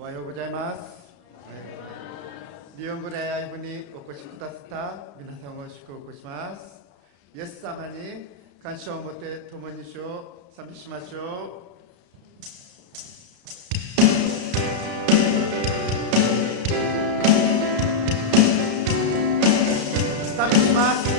おはようございます。日本語礼拝部にお越しくださった皆さんを祝福します。イエス様に感謝を持って共に主を賛美しましょう。賛美します。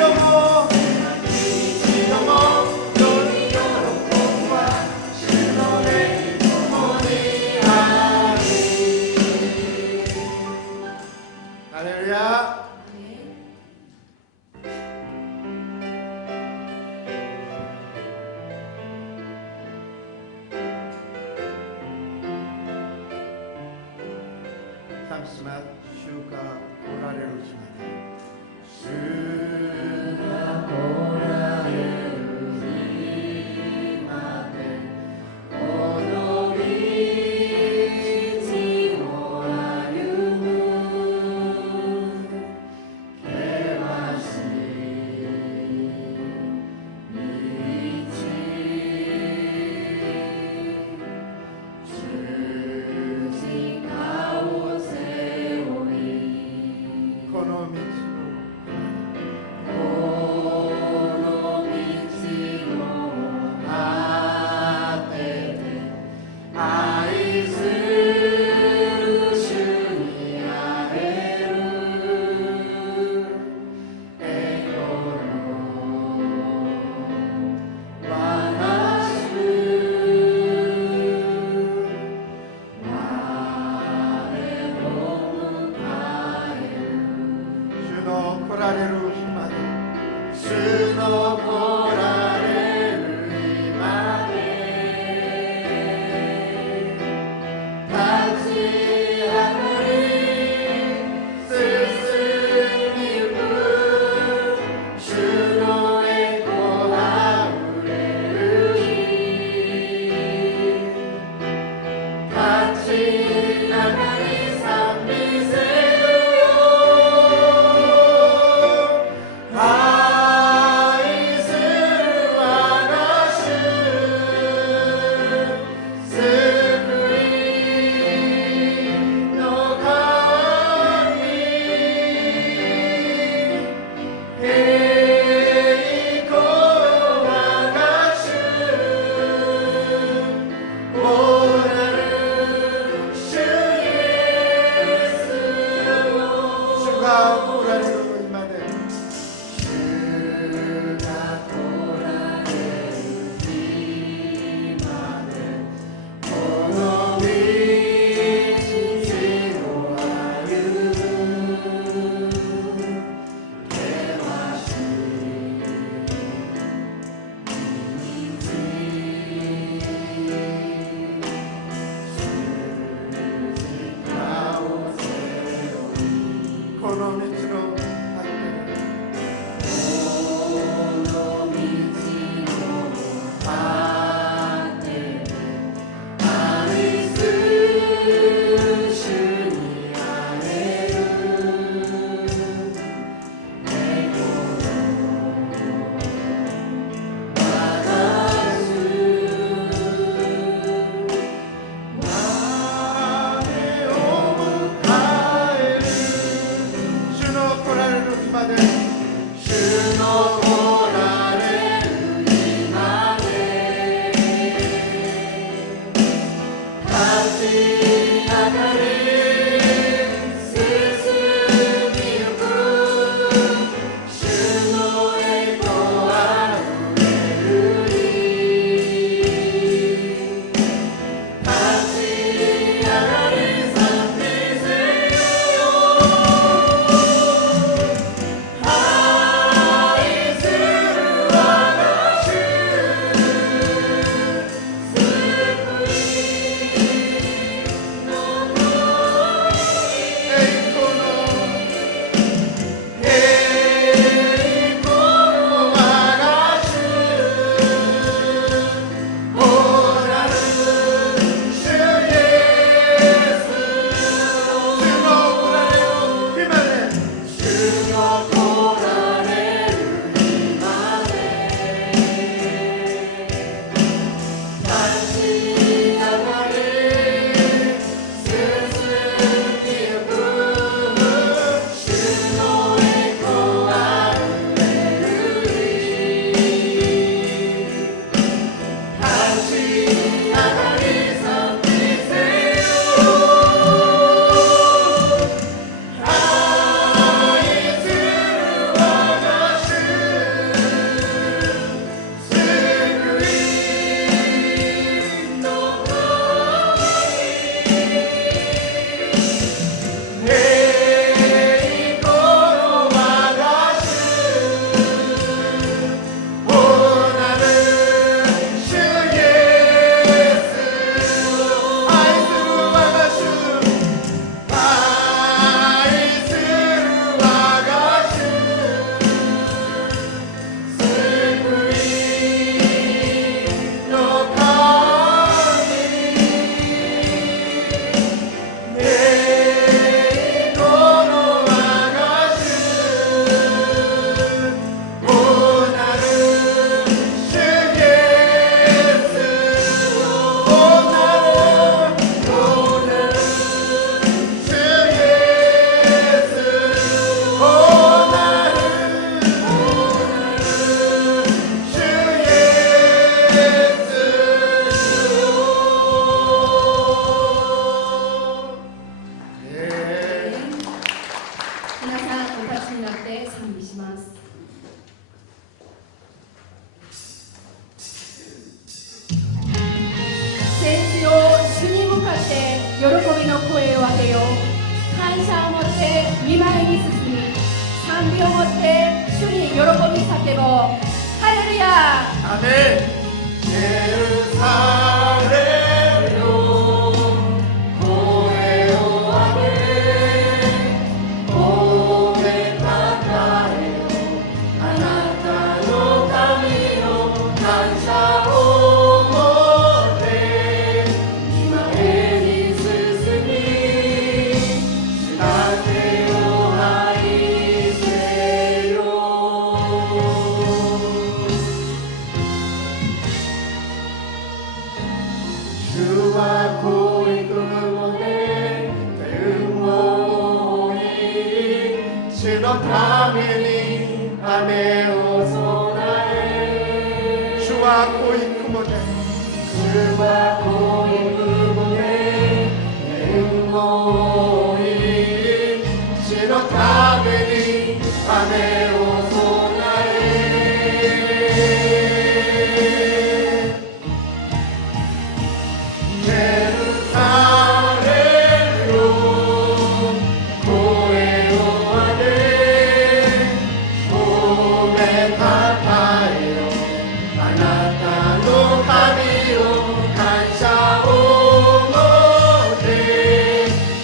Show 来られる日まで主の来られる日まで立ち上がり進みゆく主の栄光あふれる日立ち上がり賛美せよ愛する我が主救いの神栄光我が主おらる主イエスを主が来られる日まで主が来られる日までこの道を歩む険しい道を背負いこの道の果てでこの道の果てで愛する主に会える栄光の我が主我を迎える主の来られる日まで主の来られる日まで立ち上がり進みゆく主の栄光あふれる日立ち上がり賛美せよ愛する我が主救いの栄光の栄光の我が主おらる主イエス主の来られる日まで主の来られる日まで立ち上がり進みゆく主の栄光あふれる日立ち上がり賛美せよ愛する我が主救いの神栄光の我が主おなる主イエス愛する我が主愛する我が主救いの神栄光の我が主おなる主イエスおなるおなる主イエスおなる主イエス皆さんお立ちになって賛美します。聖地を主に向かって喜びの声を上げよう。感謝を持って見舞いに進み賛賛美をもって主に喜び叫ぼう。ハレルヤ。 아멘. 예루살렘 요 고해오하네 고백하다요 아나타노 가미요 감사오 모데 이마에니 스스미 스타테오 하이세요. 주와 고이금오네 대응모이 스노타메니 아메오소나에 주와 고이크모네 주와 고이금오네 대응모이 스노타메니 아메오소나에 예루살렘요 고해오하네 고백하다요 아나타노 가미요 감사오 모데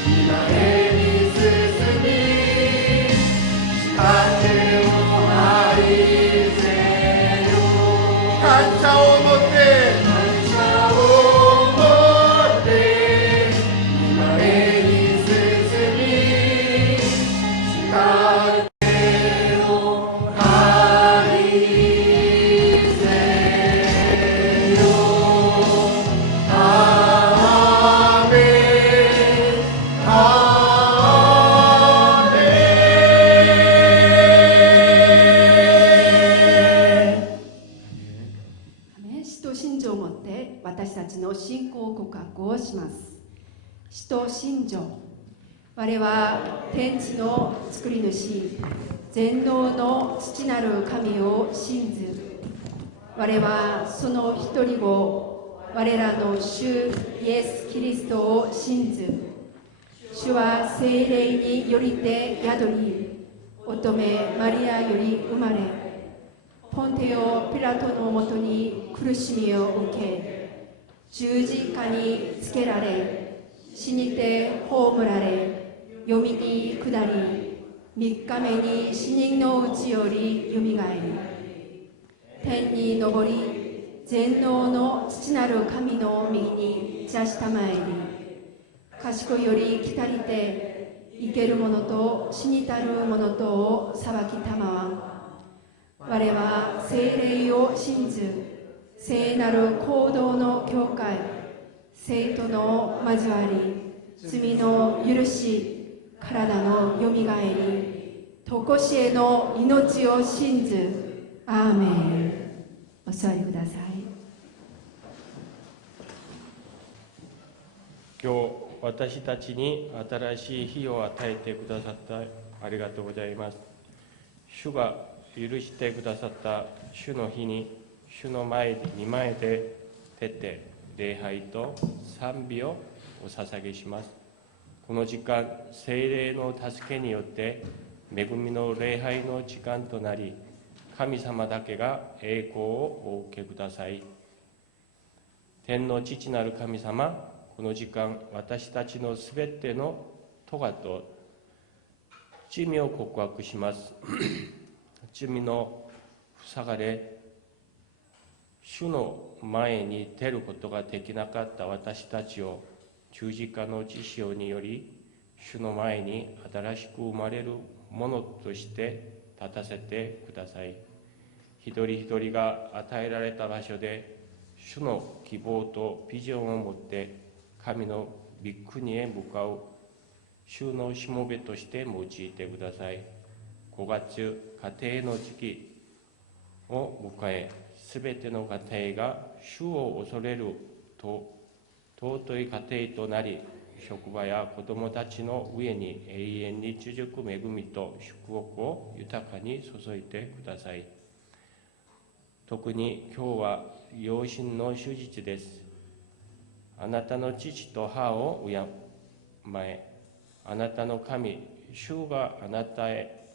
이마에니 스스미 스타테오 하이세요. 감사오 못해 감사오 모데 이마에니 스스미 스타테오 하이세요. 아멘 아멘. 使徒信条をもって私たちの信仰告白をします。使徒信条。我は天地の作り主、全能の父なる神を信ず。我はその一人子、我らの主イエス・キリストを信ず。主は聖霊によりて宿り、乙女マリアより生まれ、ポンテオ・ピラトのもとに苦しみを受け、十字架につけられ、死にて葬られ、よみに下り、3日目に死人のうちよりよみがえり、天に昇り、全能の父なる神の右に座したまえり、賢いより来たりて、生ける者と死にたる者とを裁きたまわん。我は聖霊を信ず、聖なる行動の教会、聖徒の交わり、罪の許し、体のよみがえり、とこしえの命を信ず。アーメン。お座りください。今日私たちに新しい日を与えてくださったありがとうございます。主が許してくださった主の日に主の前で徹底礼拝と賛美をお捧げします。この時間、聖霊の助けによって恵みの礼拝の時間となり、神様だけが栄光をお受けください。天の父なる神様、この時間、私たちのすべての咎と罪を告白します。罪の塞がれ、主の前に出ることができなかった私たちを十字架の血潮により、主の前に新しく生まれるものとして立たせてください。一人一人が与えられた場所で、主の希望とビジョンを持って神の御国へ向かう主のしもべとして用いてください。5月、家庭の時期を迎え、すべての家庭が主を恐れると尊い家庭となり、職場や子供たちの上に永遠に続く恵みと祝福を豊かに注いでください。特に今日は養子の手術です。あなたの父と母を敬え、あなたの神、主があなたへ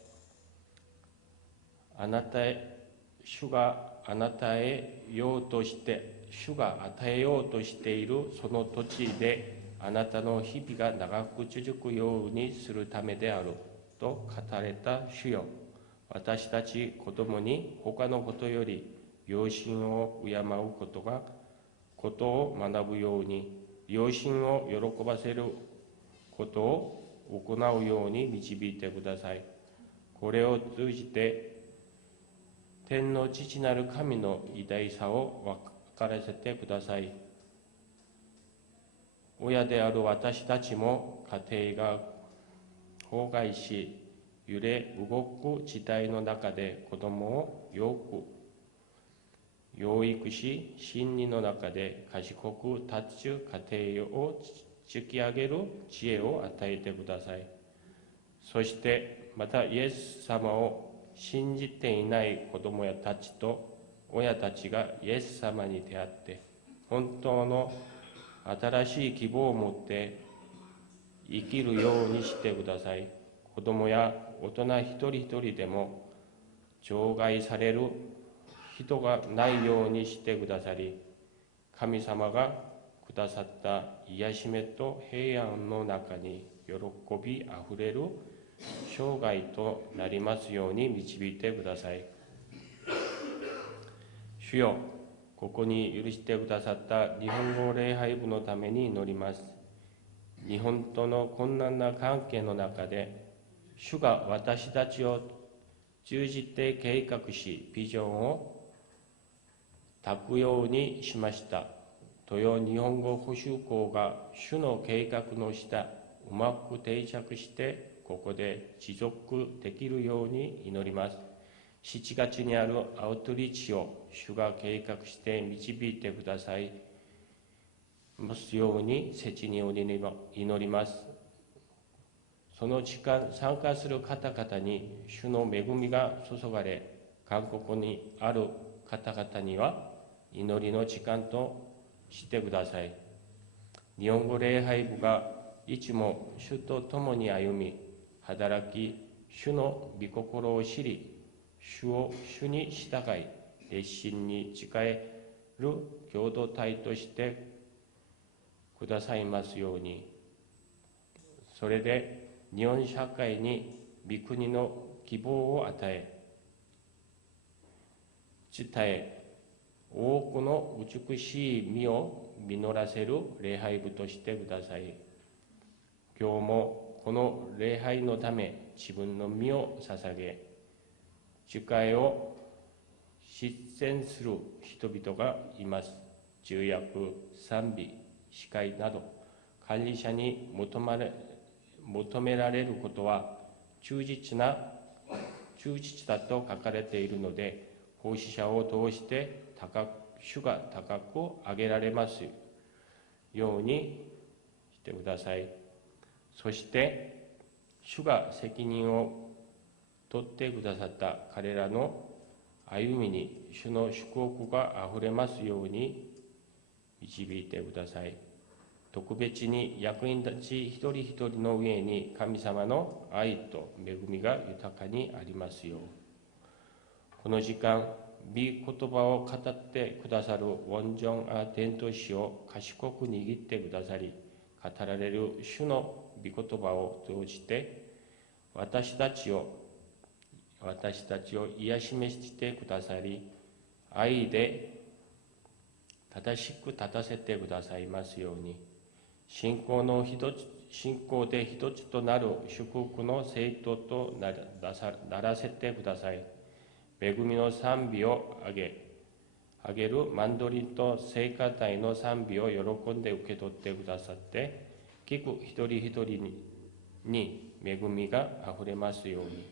主があなたへようとして主が与えようとしているその土地であなたの日々が長く続くようにするためであると語られた主よ。私たち子供に他のことより良心を敬うことを学ぶように、良心を喜ばせることを行うように導いてください。これを通じて天の父なる神の偉大さを分からせてください。親である私たちも家庭が崩壊し、揺れ動く時代の中で子供をよく養育し、真理の中で賢く立つ家庭を築き上げる知恵を与えてください。そしてまたイエス様を信じていない子供たちと親たちがイエス様に出会って本当の新しい希望を持って生きるようにしてください。子供や大人一人一人でも除外される人がないようにしてくださり、神様がくださった癒しめと平安の中に喜びあふれる生涯となりますように導いてください。主よ、ここに許してくださった日本語礼拝部のために祈ります。日本との困難な関係の中で、主が私たちを通じて計画し、ビジョンを託くようにしました。豊日本語補修校が主の計画の下、うまく定着して、ここで持続できるように祈ります。7月にあるアウトリーチを主が計画して導いてくださいますように切に祈ります。その時間、参加する方々に主の恵みが注がれ、韓国にある方々には祈りの時間としてください。日本語礼拝部がいつも主と共に歩み、働き、主の御心を知り、主に従い、熱心に仕える共同体としてくださいますように。それで日本社会に御国の希望を与え、伝え、多くの美しい実を実らせる礼拝部としてください。今日もこの礼拝のため自分の身を捧げ、主会を実践する人々がいます。重役、賛美、司会など、管理者に求められることは忠実だと書かれているので、奉仕者を通して主が高く上げられますようにしてください。そして主が責任を取ってくださった彼らの歩みに主の祝福があふれますように導いてください。特別に役員たち一人一人の上に神様の愛と恵みが豊かにありますよう。この時間、御言葉を語ってくださるウォンジョンア伝道師を賢く握ってくださり、語られる主の御言葉を通じて私たちを癒しめしてくださり、愛で正しく立たせてくださいますように。信仰で一つとなる祝福の生徒とならせてください。恵みの賛美をあげるマンドリンと聖歌隊の賛美を喜んで受け取ってくださって、聞く一人一人に恵みがあふれますように。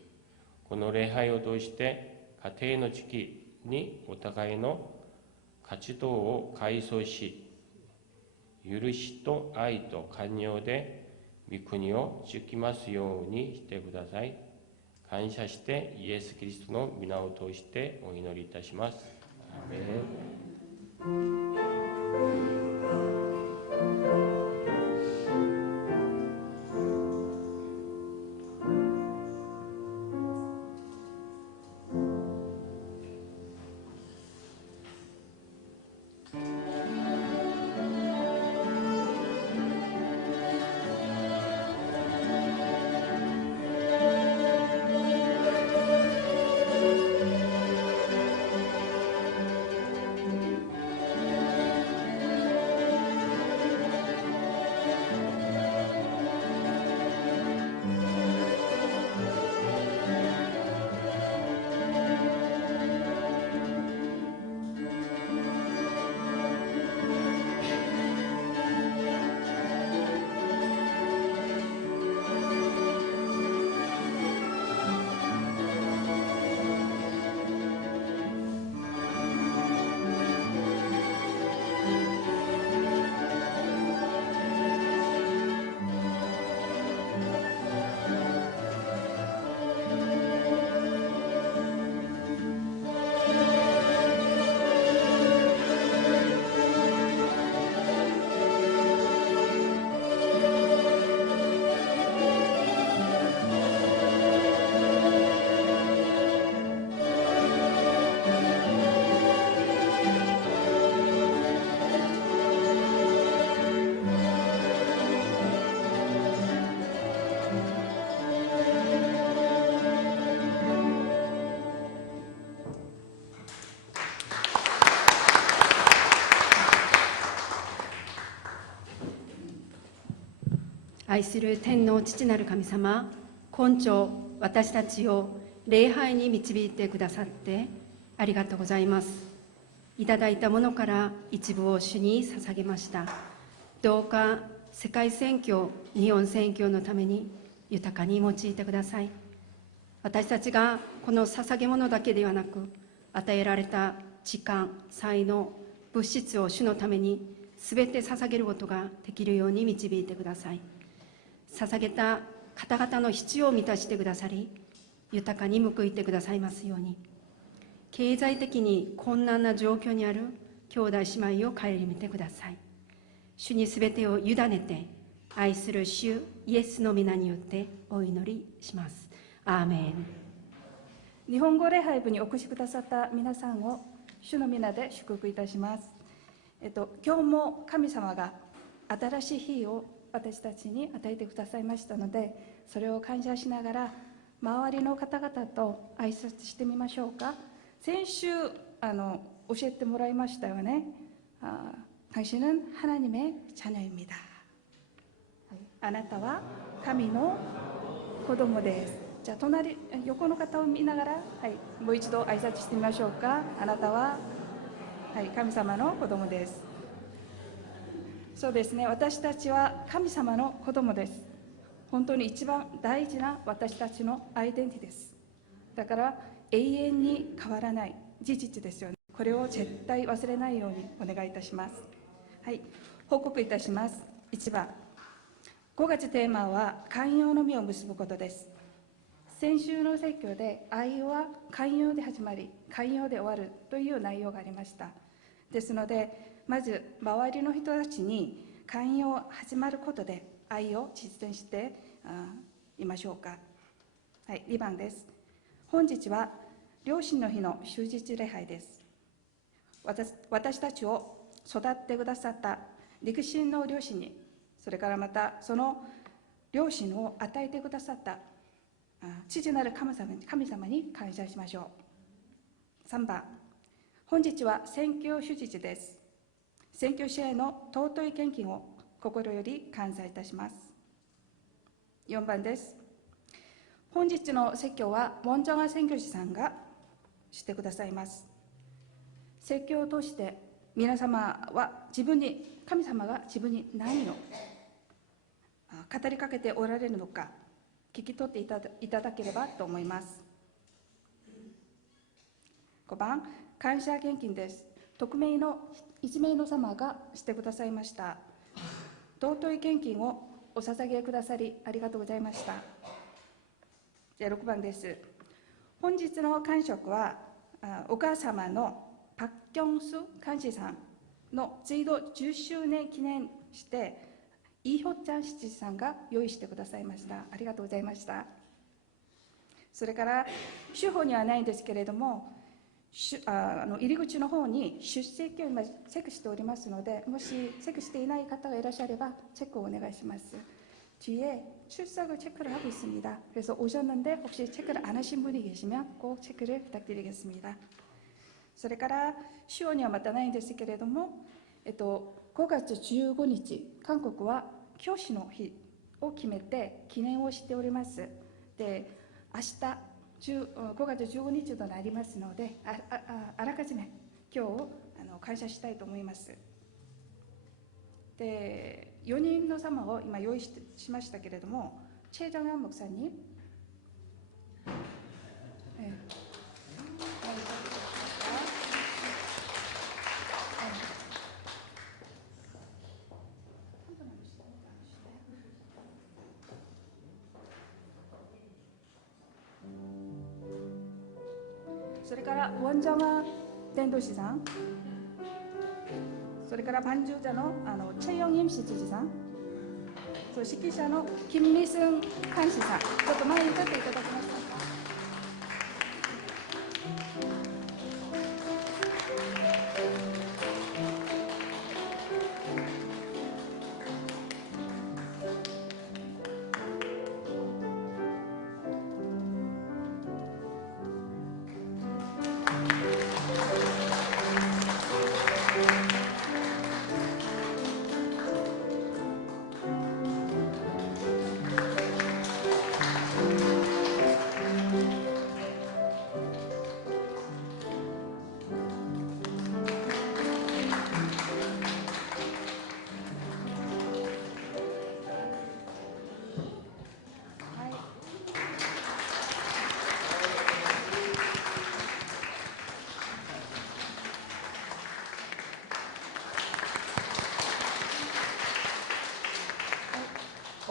この礼拝を通して家庭の地域にお互いの活動を改装し、許しと愛と寛容で御国を築きますようにしてください。感謝してイエス・キリストの皆を通してお祈りいたします。アーメン。愛する天の父なる神様、今朝私たちを礼拝に導いてくださってありがとうございます。いただいたものから一部を主に捧げました。どうか世界宣教、日本宣教のために豊かに用いてください。私たちがこの捧げ物だけではなく、与えられた時間、才能、物質を主のために全て捧げることができるように導いてください。捧げた方々の必要を満たしてくださり、豊かに報いてくださいますように。経済的に困難な状況にある兄弟姉妹を顧みてください。主に全てを委ねて、愛する主イエスの皆によってお祈りします。アーメン。日本語礼拝部にお越しくださった皆さんを主の皆で祝福いたします。今日も神様が新しい日を私たちに与えてくださいましたので、それを感謝しながら周りの方々と挨拶してみましょうか。先週教えてもらいましたよね。당신은 하나님의 자녀입니다. あなたは神の子供です。じゃあ横の方を見ながら、もう一度挨拶してみましょうか。あなたは、神様の子供です。そうですね、私たちは神様の子供です。本当に一番大事な私たちのアイデンティティです。だから永遠に変わらない事実ですよね。これを絶対忘れないようにお願いいたします。報告いたします。1番、5月テーマは寛容の実を結ぶことです。先週の説教で愛は寛容で始まり寛容で終わるという内容がありました。ですので、まず周りの人たちに寛容始まることで愛を実践していましょうか。2番です。本日は両親の日の終日礼拝です。私たちを育ってくださった肉親の両親に、それからまたその両親を与えてくださった父なる神様に感謝しましょう。3番、本日は宣教主日です。宣教師への尊い献金を心より感謝いたします。4番です。本日の説教は원정아宣教師さんがしてくださいます。説教を通して皆様は神様が自分に何を語りかけておられるのか聞き取っていただければと思います。5番、感謝献金です。匿名の1名の様がしてくださいました。尊い献金をお捧げくださりありがとうございました。6番です。本日の感触はお母様のパク・キョンス監視さんの追悼10周年記念してイ・ヒョちゃん七さんが用意してくださいました。ありがとうございました。それから手法にはないんですけれども、入り口の方に出席を今チェックしておりますので、もしチェックしていない方がいらっしゃればチェックをお願いします。뒤에 출석을 체크를 하고 있습니다. 그래서 오셨는데 혹시 체크를 안 하신 분이 계시면 꼭 체크를 부탁드리겠습니다. それから手法にはまたないんですけれども、5月15日、韓国は教師の日を決めて記念をしております。で、明日5月15日となりますので、あらかじめ今日感謝したいと思います。で、4人の様を今用意しましたけれども、チェ・ジョンヨン목사 님、それから원정아伝道師さん、それから반주자の최영임 씨知事さん、指揮者の김미승監視さん、ちょっと前に立っていただけますか。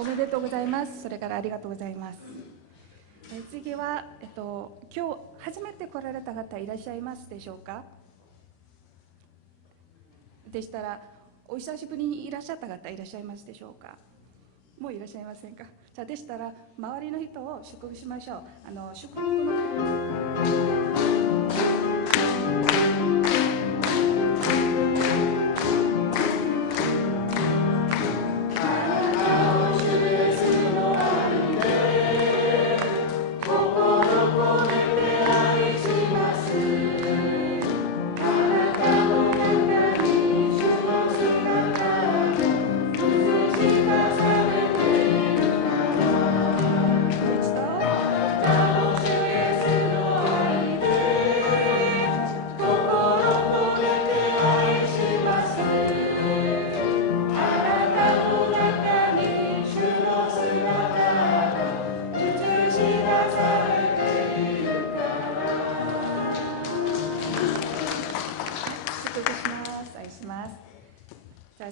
おめでとうございます。それからありがとうございます。次は、今日初めて来られた方いらっしゃいますでしょうか。でしたら、お久しぶりにいらっしゃった方いらっしゃいますでしょうか。もういらっしゃいませんか。じゃあでしたら、周りの人を祝福しましょう。祝福の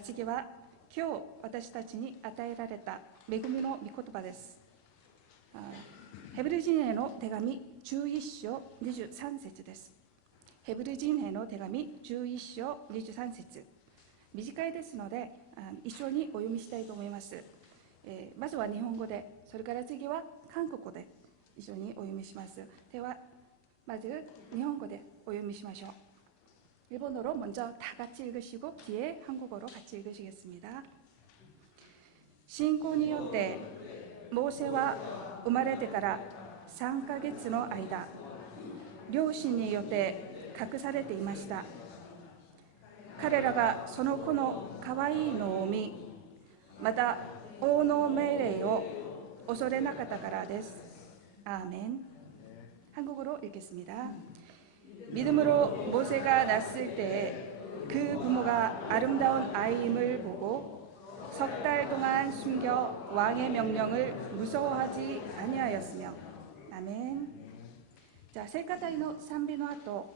次は今日私たちに与えられた恵みの御言葉です。ヘブル人への手紙11章23節です。ヘブル人への手紙11章23節、短いですので一緒にお読みしたいと思います。まずは日本語で、それから次は韓国語で一緒にお読みします。ではまず日本語でお読みしましょう。일본어로 먼저 다 같이 읽으시고 뒤에 한국어로 같이 읽으시겠습니다. 신고によってモーセは生まれてから3ヶ月の間、両親によって隠されていました。彼らがその子の可愛いのを見、また王の命令を恐れなかったからです。아멘. 한국어로 읽겠습니다. 믿음으로 모세가 낳았을 때에 그 부모가 아름다운 아이임을 보고 석 달 동안 숨겨 왕의 명령을 무서워하지 아니하였으며. 아멘. 자, 聖歌隊の賛美の後、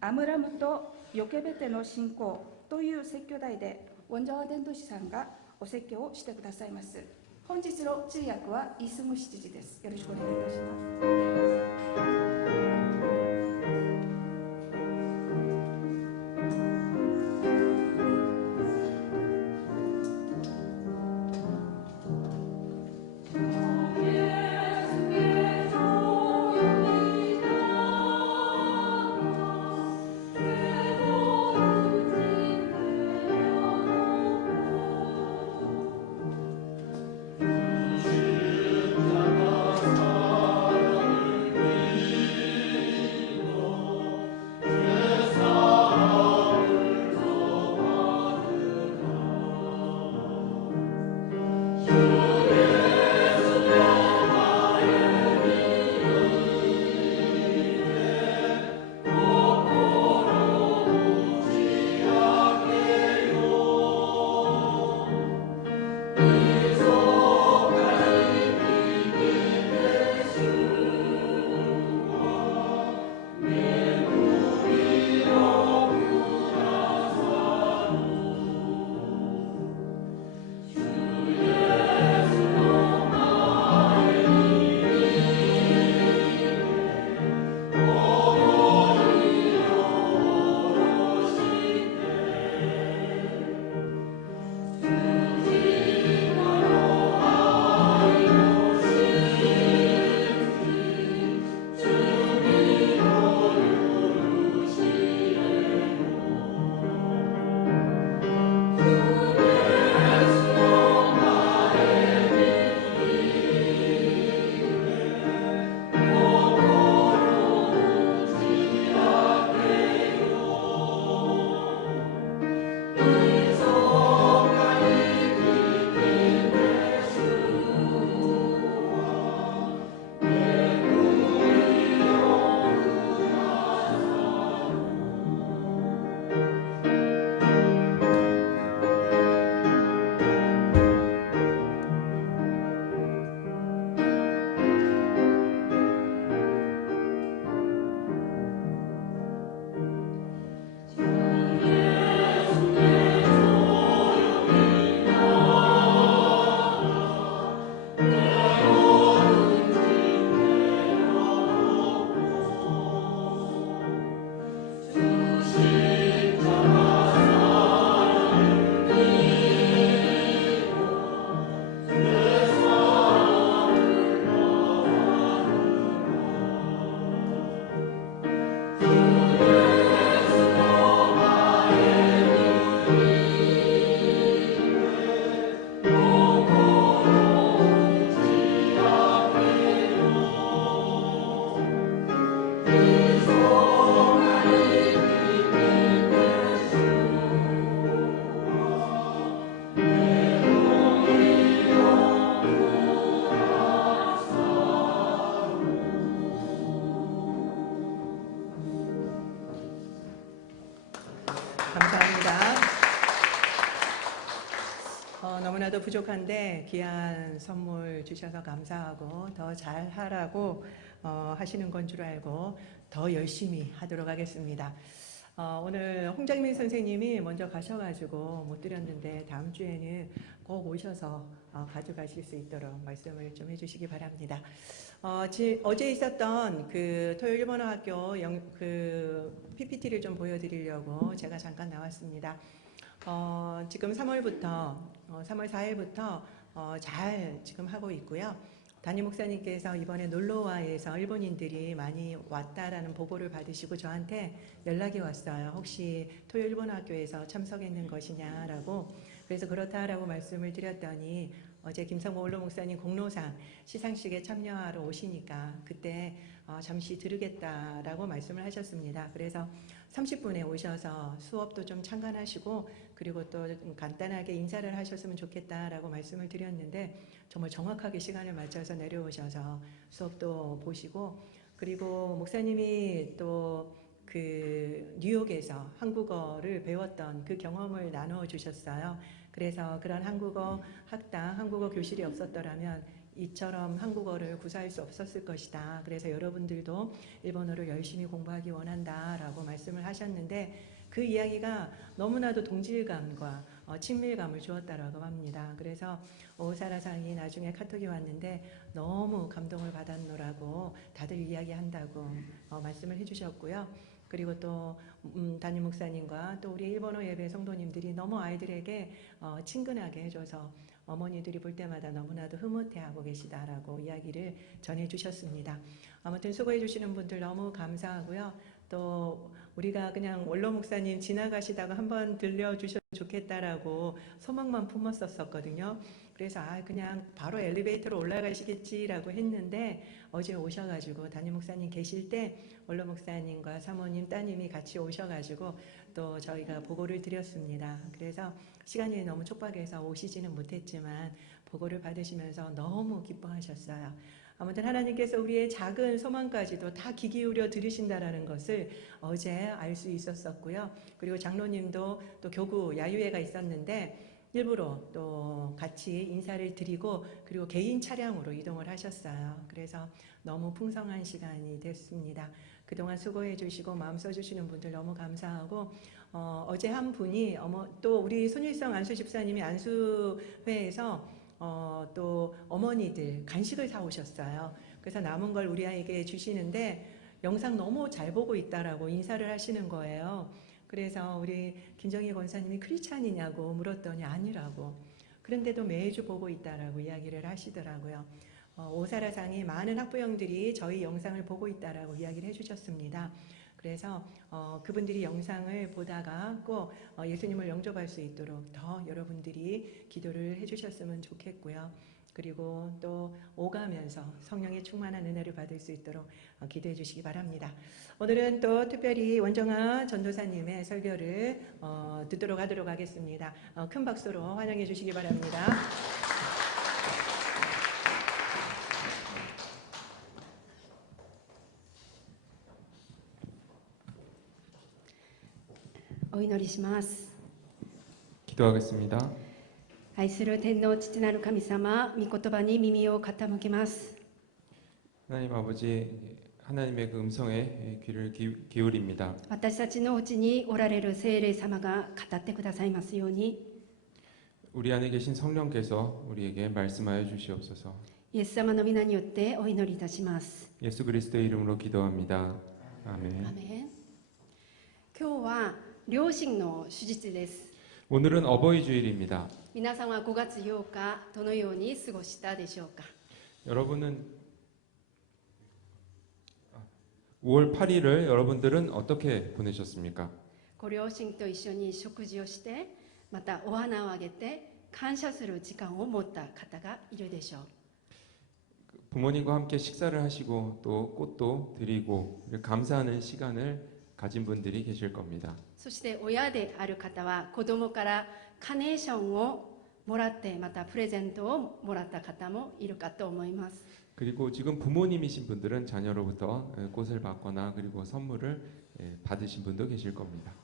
アムラムとヨケベテの信仰という説教題で원자와伝道師さんがお説教をしてくださいます。本日の通訳はイスム執事です。よろしくお願いいたします。 감사합니다. 너무나도 부족한데 귀한 선물 주셔서 감사하고 더 잘하라고 하시는 건 줄 알고 더 열심히 하도록 하겠습니다. 오늘 홍장민 선생님이 먼저 가셔가지고 못 드렸는데 다음 주에는 꼭 오셔서 가져가실 수 있도록 말씀을 좀 해주시기 바랍니다. 어제 있었던 그 토요 일본어 학교 그 PPT를 좀 보여드리려고 제가 잠깐 나왔습니다. 지금 3월 4일부터 잘 지금 하고 있고요. 담임 목사님께서 이번에 놀러와에서 일본인들이 많이 왔다라는 보고를 받으시고 저한테 연락이 왔어요. 혹시 토요 일본어 학교에서 참석했는 것이냐라고. 그래서 그렇다라고 말씀을 드렸더니 어제 김성모 원로 목사님 공로상 시상식에 참여하러 오시니까 그때 잠시 들으겠다라고 말씀을 하셨습니다. 그래서 30분에 오셔서 수업도 좀 참관하시고 그리고 또 간단하게 인사를 하셨으면 좋겠다라고 말씀을 드렸는데 정말 정확하게 시간을 맞춰서 내려오셔서 수업도 보시고 그리고 목사님이 또 그 뉴욕에서 한국어를 배웠던 그 경험을 나눠 주셨어요. 그래서 그런 한국어 학당, 한국어 교실이 없었더라면 이처럼 한국어를 구사할 수 없었을 것이다. 그래서 여러분들도 일본어를 열심히 공부하기 원한다라고 말씀을 하셨는데 그 이야기가 너무나도 동질감과 친밀감을 주었다라고 합니다. 그래서 오사라상이 나중에 카톡이 왔는데 너무 감동을 받았노라고 다들 이야기한다고 말씀을 해주셨고요. 그리고 또 담임 목사님과 또 우리 일본어 예배 성도님들이 너무 아이들에게 친근하게 해줘서 어머니들이 볼 때마다 너무나도 흐뭇해하고 계시다라고 이야기를 전해주셨습니다. 아무튼 수고해 주시는 분들 너무 감사하고요. 또 우리가 그냥 원로 목사님 지나가시다가 한번 들려주셔도 좋겠다라고 소망만 품었었거든요. 그래서 그냥 바로 엘리베이터로 올라가시겠지라고 했는데 어제 오셔가지고 담임 목사님 계실 때 원로 목사님과 사모님 따님이 같이 오셔가지고 또 저희가 보고를 드렸습니다. 그래서 시간이 너무 촉박해서 오시지는 못했지만 보고를 받으시면서 너무 기뻐하셨어요. 아무튼 하나님께서 우리의 작은 소망까지도 다 귀 기울여 들으신다라는 것을 어제 알 수 있었었고요. 그리고 장로님도 또 교구 야유회가 있었는데 일부러 또 같이 인사를 드리고 그리고 개인 차량으로 이동을 하셨어요. 그래서 너무 풍성한 시간이 됐습니다. 그동안 수고해 주시고 마음 써주시는 분들 너무 감사하고 어제 한 분이 또 우리 손일성 안수 집사님이 안수회에서 또 어머니들 간식을 사오셨어요. 그래서 남은 걸 우리 아이에게 주시는데 영상 너무 잘 보고 있다라고 인사를 하시는 거예요. 그래서 우리 김정희 권사님이 크리스찬이냐고 물었더니 아니라고. 그런데도 매주 보고 있다라고 이야기를 하시더라고요. 오사라상이 많은 학부형들이 저희 영상을 보고 있다라고 이야기를 해주셨습니다. 그래서 그분들이 영상을 보다가 꼭 예수님을 영접할 수 있도록 더 여러분들이 기도를 해주셨으면 좋겠고요. 그리고 또 오가면서 성령의 충만한 은혜를 받을 수 있도록 기도해 주시기 바랍니다. 오늘은 또 특별히 원정아 전도사님의 설교를 듣도록 하도록 하겠습니다. 큰 박수로 환영해 주시기 바랍니다.お祈りします。 기도하겠습니다. 愛する天皇父なる神様、御言葉に耳を傾けます。 하나님 아버지, 하나님의 그 음성에 귀를 기울입니다. 私たちのうちにおられる聖霊様が語ってくださいますように、 우리 안에 계신 성령께서 우리에게 말씀하여 주시옵소서. イエス様の皆によってお祈りいたします。 예수 그리스도의 이름으로 기도합니다. 아멘. アメン。今日は両親の手術です。 오늘은 어버이 주일입니다. 皆さんは5月8日どのように過ごしたでしょうか。 여러분은 5월 8일을 여러분들은 어떻게 보내셨습니까? ご両親と一緒に食事をして、またお花をあげて感謝する時間を持った方がいるでしょう。 부모님과 함께 식사를 하시고 또 꽃도 드리고 감사하는 시간을 가진 분들이 계실 겁니다. そして親である方は子供からカネーションをもらって、またプレゼントをもらった方もいるかと思います。 그리고 지금 부모님이신 분들은 자녀로부터 꽃을 받거나 그리고 선물을 받으신 분도 계실 겁니다.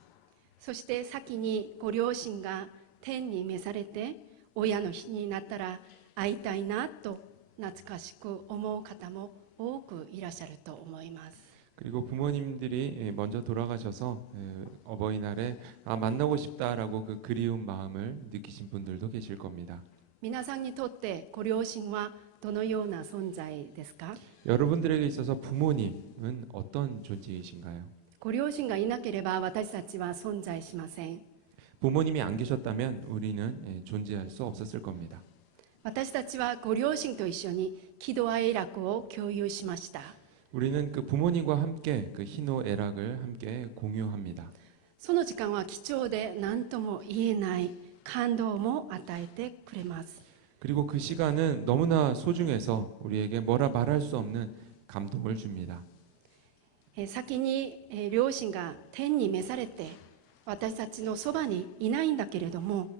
そして先にご両親が天に召されて親の日になったら会いたいなと懐かしく思う方も多くいらっしゃると思います。 그리고 부모님들이 먼저 돌아가셔서 어버이날에 만나고 싶다라고 그 그리운 마음을 느끼신 분들도 계실 겁니다. 皆さんにとってご両親はどのような存在ですか？ 여러분들에게 있어서 부모님은 어떤 존재이신가요? ご両親がいなければ私たちは存在しません。 부모님이 안 계셨다면 우리는 존재할 수 없었을 겁니다. 私たちはご両親と一緒に喜怒哀楽を共有しました。 우리는 그 부모님과 함께 그 희노애락을 함께 공유합니다. その時間は貴重で何とも言えない感動も与えてくれます。 그리고 그 시간은 너무나 소중해서 우리에게 뭐라 말할 수 없는 감동을 줍니다. 先に両親が天に召されて私たちのそばにいないんだけれども、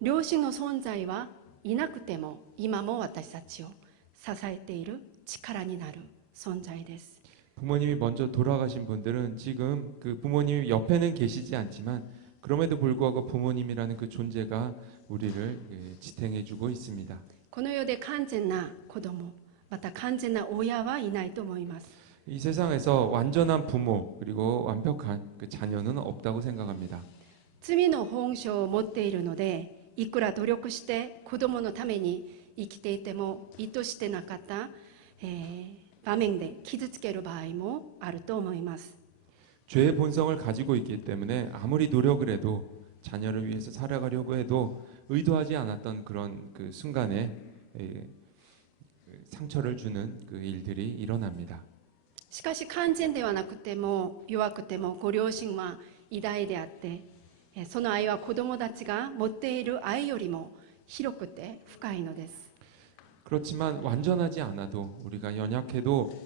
両親の存在はいなくても今も私たちを支えている力になる存在です。 부모님이 먼저 돌아가신 분들은 지금 그 부모님이 옆에는 계시지 않지만 그럼에도 불구하고 부모님이라는 그 존재가 우리를 지탱해주고 있습니다. この世で完全な子供、また完全な親はいないと思います。 이 세상에서 완전한 부모 그리고 완벽한 그 자녀는 없다고 생각합니다. 罪の本性を持っているので、いくら努力して子供のために生きていても意図してなかった、場面で傷つける場合もあると思います。 죄의 본성을 가지고 있기 때문에 아무리 노력을 해도 자녀를 위해서 살아가려고 해도 의도하지 않았던 그런 그 순간에 상처를 주는 그 일들이 일어납니다. しかし完全ではなくても弱くてもご両親は偉大であって、その愛は子供たちが持っている愛よりも広くて深いのです。 그렇지만 완전하지 않아도 우리가 연약해도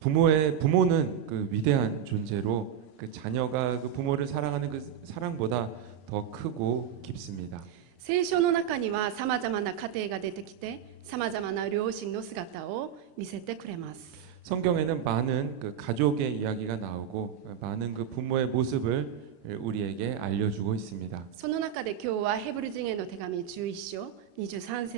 부모는 그 위대한 존재로 그 자녀가 그 부모를 사랑하는 그 사랑보다 더 크고 깊습니다. 聖書の中にはさまざまな家庭が出てきてさまざまな両親の姿を見せてくれます。 성경에는 많은 그 가족의 이야기가 나오고 많은 그 부모의 모습을 우리에게 알려주고 있습니다. その中で今日はヘブル人への手紙11章23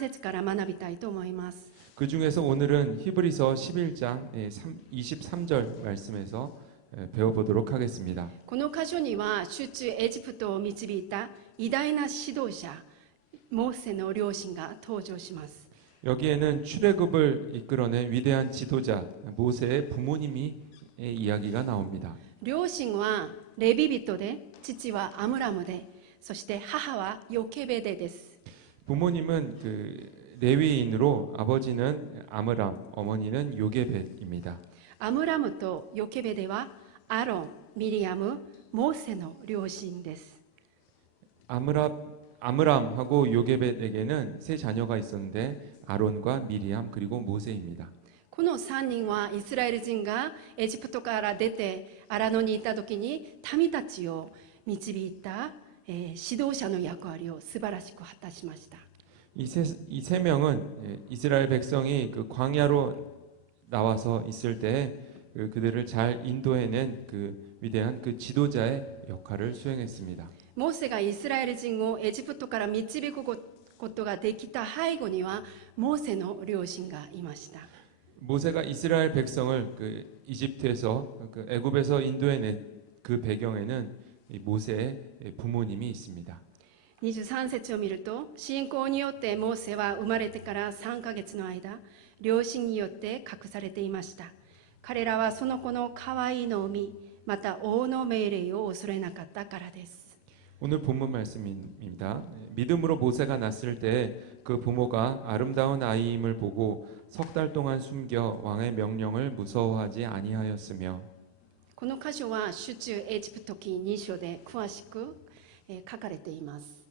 節から学びたいと思います。 그 중에서 오늘은 히브리서 11장 23절 말씀에서 배워보도록 하겠습니다. この箇所には出中エジプトを導いた偉大な指導者モーセの両親が登場します。 여기에는 출애굽을 이끌어낸 위대한 지도자 모세의 부모님이 이야기가 나옵니다. 両親はレビ人で父はアムラムでそして母はヨケベデです。 부모님은 그 레위인으로 아버지는 아므람, 어머니는 요게벳입니다. アムラムとヨケベデはアロン、ミリアム、モーセの両親です。 아므람하고 요게벳에게는 세 자녀가 있었는데 아론과 미리암 그리고 모세입니다. この3人はイスラエル人がエジプトから出て荒野に行った時に民たちを導いた、指導者の役割を素晴らしく果たしました。 이 세 명은 이스라엘 백성이 그 광야로 나와서 있을 때 그들을 잘 인도해낸 그 위대한 그 지도자의 역할을 수행했습니다. モーセがイスラエル人をエジプトから導くことができた背後にはモーセの両親がいました。 모세가 이스라엘 백성을 그 이집트에서 그 애굽에서 인도해낸 그 배경에는 이 모세의 부모님이 있습니다. 23節を見ると、信仰によってモーセは生まれてから3ヶ月の間、両親によって隠されていました。彼らはその子の可愛いのを見、また王の命令を恐れなかったからです。 오늘 본문 말씀입니다. 믿음으로 모세가 났을 때 그 부모가 아름다운 아이임을 보고 석 달 동안 숨겨 왕의 명령을 무서워하지 아니하였으며 この箇所は出中エジプト記2章で詳しく書かれています。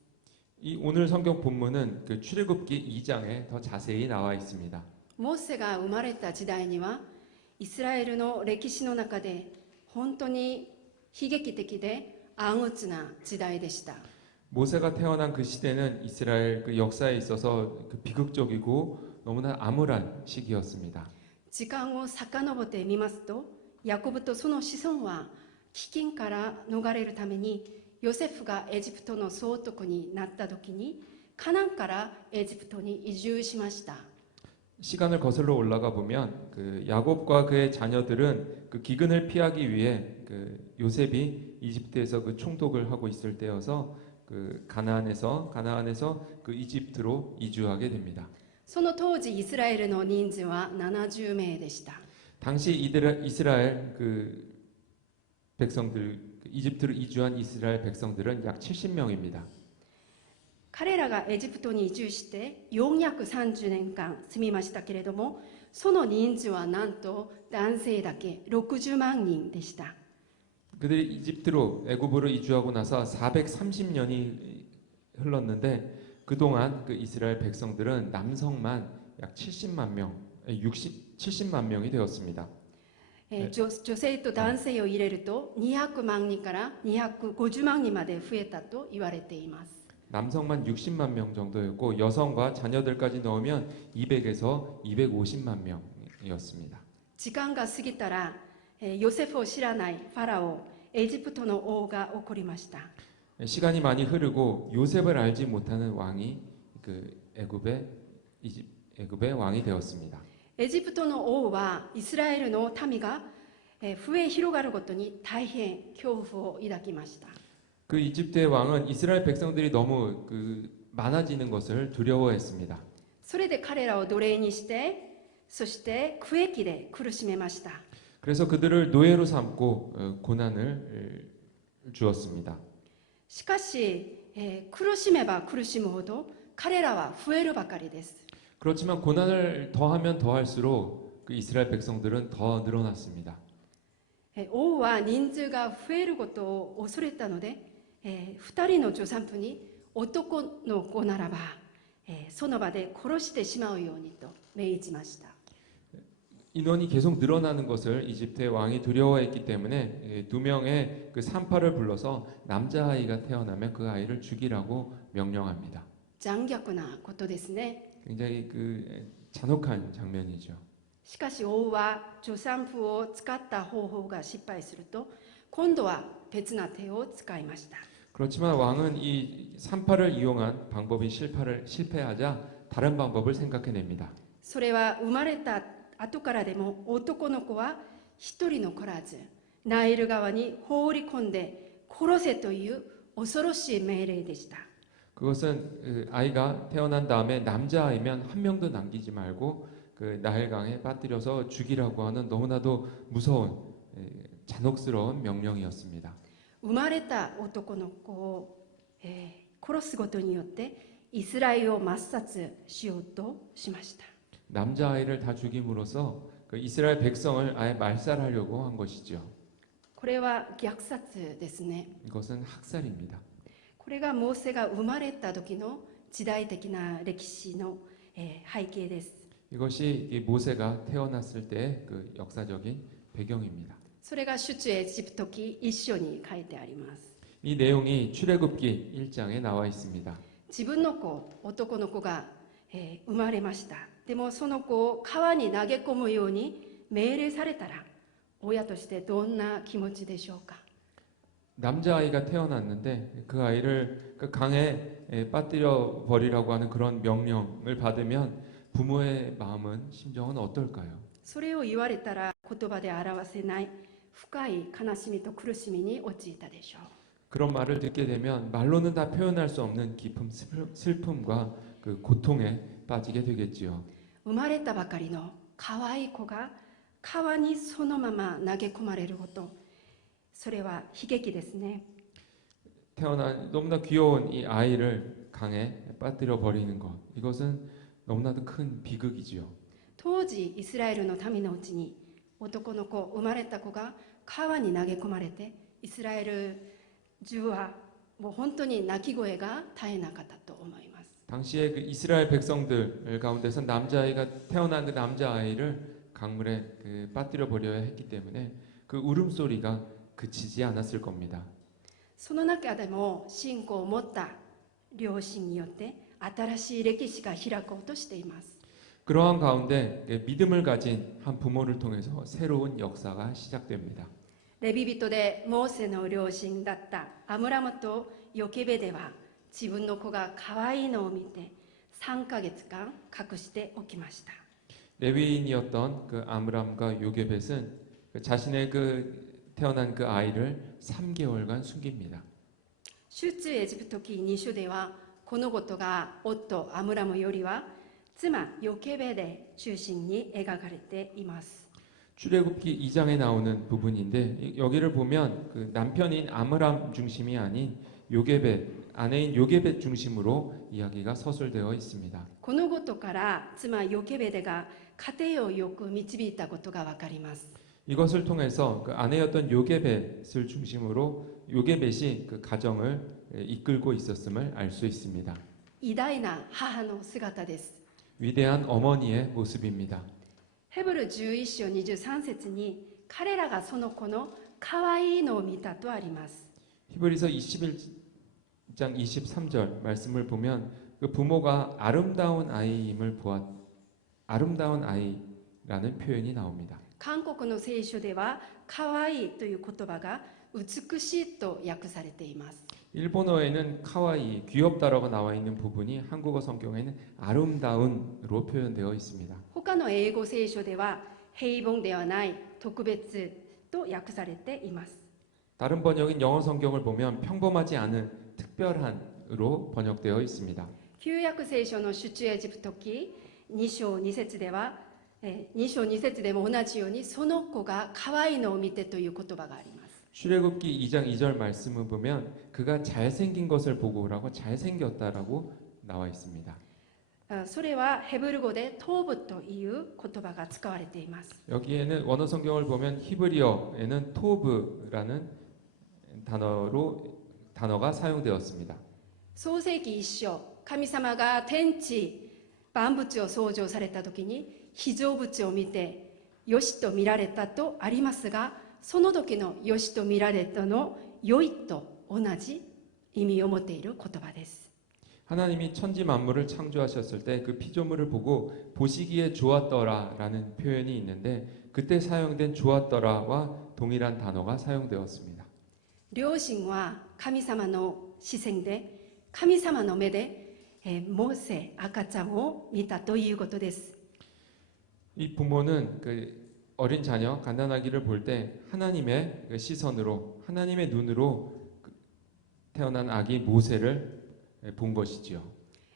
이 오늘 성경 본문은 그 출애굽기 2장에 더 자세히 나와 있습니다. モーセが生まれた時代にはイスラエルの歴史の中で本当に悲劇的で暗鬱な時代でした。 모세가 태어난 그 시대는 이스라엘 그 역사에 있어서 그 비극적이고 너무나 암울한 시기였습니다. 時間を遡ってみますと、ヤコブとその子孫は飢饉から逃れるためにヨセフがエジプトの総督になった時にカナンからエジプトに移住しました。 시간을 거슬러 올라가 보면 그 야곱과 그의 자녀들은 그 기근을 피하기 위해 그 요셉이 이집트에서 그 총독을 하고 있을 때여서 그 가나안에서 그 이집트로 이주하게 됩니다. その当時イスラエルの人数は70名でした。 당시 이스라엘 그 백성들 이집트로 이주한 이스라엘 백성들은 약 70명입니다. 彼らがエジプトに移住して430年間住みましたけれども、その人数はなんと男性だけ60万人でした。 그들이 이집트로 애굽으로 이주하고 나서 430년이 흘렀는데 그동안 그 이스라엘 백성들은 남성만 약 70만 명, 70만 명이 되었습니다. 女性と男性を入れると200万人から250万人まで増えたと言われています。 남성만 60만 명 정도였고 여성과 자녀들까지 넣으면 200에서 250만 명이었습니다. 時間が過ぎたらヨセフを知らないファラオ、エジプトの王が起こりました。 시간이 많이 흐르고 요셉을 알지 못하는 왕이 그 애굽의 왕이 되었습니다. エジプトの王はイスラエルの民が増え広がることに大変恐怖を抱きました。 그 이집트의 왕은 이스라엘 백성들이 너무 그 많아지는 것을 두려워했습니다. それで彼らを奴隷にして、そして苦役で苦しめました。 그래서 그들을 노예로 삼고 고난을 주었습니다. しかし、苦しめば苦しむほど彼らは増えるばかりです。 그렇지만 고난을 더하면 더할수록 그 이스라엘 백성들은 더 늘어났습니다. 王は人数が増えることを恐れたので、2人の助産婦に男の子ならば、その場で殺してしまうようにと命じました。 인원이 계속 늘어나는 것을 이집트의 왕이 두려워했기 때문에 2명의 그 산파를 불러서 남자아이가 태어나면 그 아이를 죽이라고 명령합니다. 残虐なことですね。 굉장히 그 잔혹한 장면이죠. しかし王は助産婦を使った方法が失敗すると今度は別な手を使いました。 그렇지만 왕은 이 산파를 이용한 방법이 실패하자 다른 방법을 생각해냅니다. それは生まれた後からでも男の子は一人残らずナイル川に放り込んで殺せという恐ろしい命令でした。 그것은 아이가 태어난 다음에 남자아이면 한 명도 남기지 말고 그 나일강에 빠뜨려서 죽이라고 하는 너무나도 무서운 잔혹스러운 명령이었습니다. 生まれた男の子を、殺すことによってイスラエルを抹殺しようとしました。 남자아이를 다 죽임으로써 그 이스라엘 백성을 아예 말살하려고 한 것이죠. これは虐殺ですね。 이것은 학살입니다. これがモーセが生まれた時の時代的な歴史の、背景です。 이것이 이 모세가 태어났을 때 그 역사적인 배경입니다. それが出エジプト記一緒に書いてあります。 이 내용이 출애굽기 1장에 나와 있습니다. 自分の子、男の子が、生まれました。でもその子を川に投げ込むように命令されたら親としてどんな気持ちでしょうか。 남자아이가 태어났는데 그 아이를 그 강에 빠뜨려 버리라고 하는 그런 명령을 받으면 부모의 마음은 심정은 어떨까요? それを言われたら言葉で表せない深い悲しみと苦しみに陥ったでしょう。 그런 말을 듣게 되면 말로는 다 표현할 수 없는 깊은 슬픔과 그 고통에 빠지게 되겠지요. 生まれたばかりの可愛い子が川にそのまま投げ込まれること、それは悲劇ですね。 태어난 너무나 귀여운 이 아이를 강에 빠뜨려 버리는 것, 이것은 너무나도 큰 비극이지요. 当時イスラエルの民のうちに男の子、生まれた子が川に投げ込まれて、イスラエル中はもう本当に泣き声が絶えなかったと思います。 당시에 그 이스라엘 백성들 가운데서 남자아이가 태어난 그 남자아이를 강물에 그 빠뜨려 버려야 했기 때문에 그 울음소리가 그치지 않았을 겁니다. その中でも信仰を持った両親によって新しい歴史が開こうとしています。 그러한 가운데 믿음을 가진 한 부모를 통해서 새로운 역사가 시작됩니다. レビ人でモーセの両親だったアムラムとヨケベでは自分の子が可愛いのを見て3ヶ月間隠しておきました。 레위인이었던 그 아므람과 요게벳은 자신의 태어난 그 아이를 3개월간 숨깁니다. 出エジプト記2書ではこのことが夫アムラムよりは妻ヨケベで中心に描かれています。 출애굽기 2장에 나오는 부분인데 여기를 보면 그 남편인 아므람 중심이 아닌 요게벳 아내인 요게벳 중심으로 이야기가 서술되어 있습니다. このことから妻ヨケベデが家庭をよく導いたことがわかります。 이것을 통해서 그 아내였던 요게벳을 중심으로 요게벳이 그 가정을 이끌고 있었음을 알 수 있습니다. 偉大な母の姿です。 위대한 어머니의 모습입니다. ヘブル11章23節に彼らがその子の可愛いのを見たとあります。 히브리서 21장 23절 말씀을 보면 그 부모가 아름다운 아이임을 아름다운 아이라는 표현이 나옵니다. 韓国の聖書では可愛いという言葉が美しいと訳されています。 일본어에는 카와이, 귀엽다라고 나와 있는 부분이 한국어 성경에는 아름다운으로 표현되어 있습니다. 他の英語聖書では平凡ではない特別と訳されています。 다른 번역인 영어 성경을 보면 평범하지 않은 특별한으로 번역되어 있습니다. 旧約聖書の出エジプト記2章2節では2章2節でも同じようにその子が可愛いのを見てという言葉があります。 출애굽기 2장 2절 말씀을 보면 그가 잘생긴 것을 보고라고 잘생겼다라고 나와 있습니다. それはヘブル語で頭部という言葉が使われています。 여기에는 원어 성경을 보면 히브리어에는 토브라는 단어가 사용되었습니다. 創世記1章、神様が天地万物を創造された時に被造物を見てよしと見られたとありますが、その時のよしと見られたの良いと同じ意味を持っている言葉です。 하나님이 천지 만물을 창조하셨을 때 그 피조물을 보고 보시기에 좋았더라라는 표현이 있는데 그때 사용된 좋았더라와 동일한 단어가 사용되었습니다. 両親は神様の視線で神様の目でモーセ赤ちゃんを見たということです。 이 부모는 그 어린 자녀 갓난아기를 볼 때 하나님의 시선으로 하나님의 눈으로 태어난 아기 모세를 본 것이지요.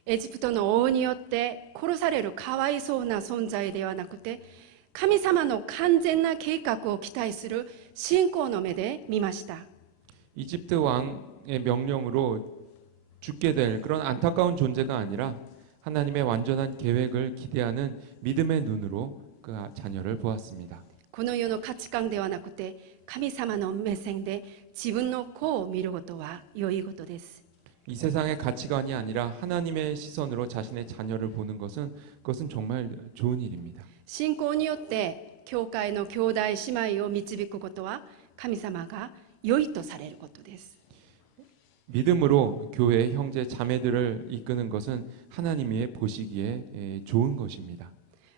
エジプトの王によって殺されるかわいそうな存在ではなくて神様の完全な計画を期待する信仰の目で見ました。 이집트 왕의 명령으로 죽게 될 그런 안타까운 존재가 아니라 하나님의 완전한 계획을 기대하는 믿음의 눈으로 그 자녀를 보았습니다. この世の価値観ではなくて神様の目線で自分の子を見ることは良いことです。 이 세상의 가치관이 아니라 하나님의 시선으로 자신의 자녀를 보는 그것은 정말 좋은 일입니다. 信仰によって教会の兄弟姉妹を導くことは神様が良いとされることです。 믿음으로 교회 형제 자매들을 이끄는 것은 하나님이 보시기에 좋은 것입니다.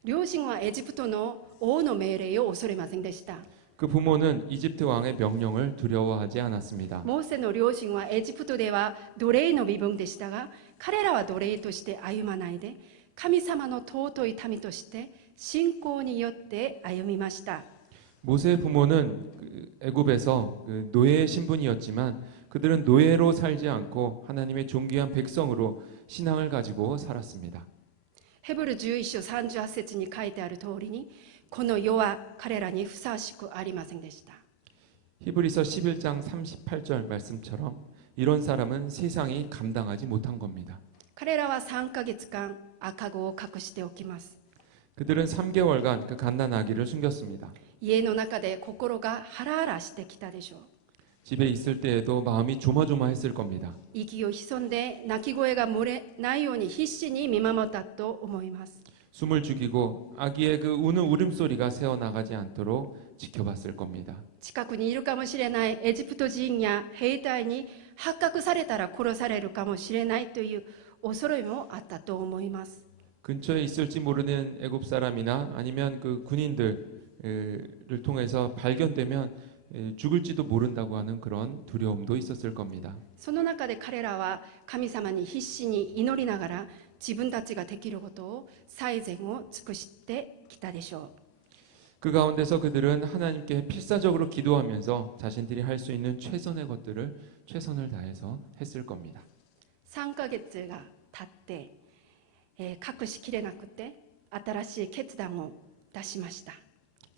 両親はエジプトの王の命令を恐れませんでした。 그 부모는 이집트 왕의 명령을 두려워하지 않았습니다. モーセの両親はエジプトでは奴隷の身分でしたが、彼らは奴隷として歩まないで、神様の尊い民として信仰によって歩みました。 모세의 부모는 애굽에서 노예의 신분이었지만 그들은 노예로 살지 않고 하나님의 존귀한 백성으로 신앙을 가지고 살았습니다. ヘブル11章38節に書いてある通りに、この世は彼らにふさわしくありませんでした。 히브리서 11장 38절 말씀처럼 이런 사람은 세상이 감당하지 못한 겁니다. 彼らは3ヶ月間赤子を隠しておきます。 그들은 3개월간 그 갓난 아기를 숨겼습니다. 家の中で心がハラハラしてきたでしょう。 집에 있을 때에도 마음이 조마조마했을 겁니다. 息を潜んで泣き声が漏れないように必死に見守ったと思います。 숨을 죽이고 아기의 그 우는 울음소리가 새어나가지 않도록 지켜봤을 겁니다. 近くにいるかもしれないエジプト人や兵隊に発覚されたら殺されるかもしれないという恐れもあったと思います。 근처에 있을지 모르는 애굽 사람이나 아니면 그 군인들을 통해서 발견되면 죽을지도 모른다고 하는 그런 두려움도 있었을 겁니다. その中で彼らは神様に必死に祈りながら自分たちができることを最善を尽くしてきたでしょう。 그 가운데서 그들은 하나님께 필사적으로 기도하면서 자신들이 할 수 있는 최선의 것들을 최선을 다해서 했을 겁니다. 3ヶ月が経って、隠しきれなくて新しい決断を出しました。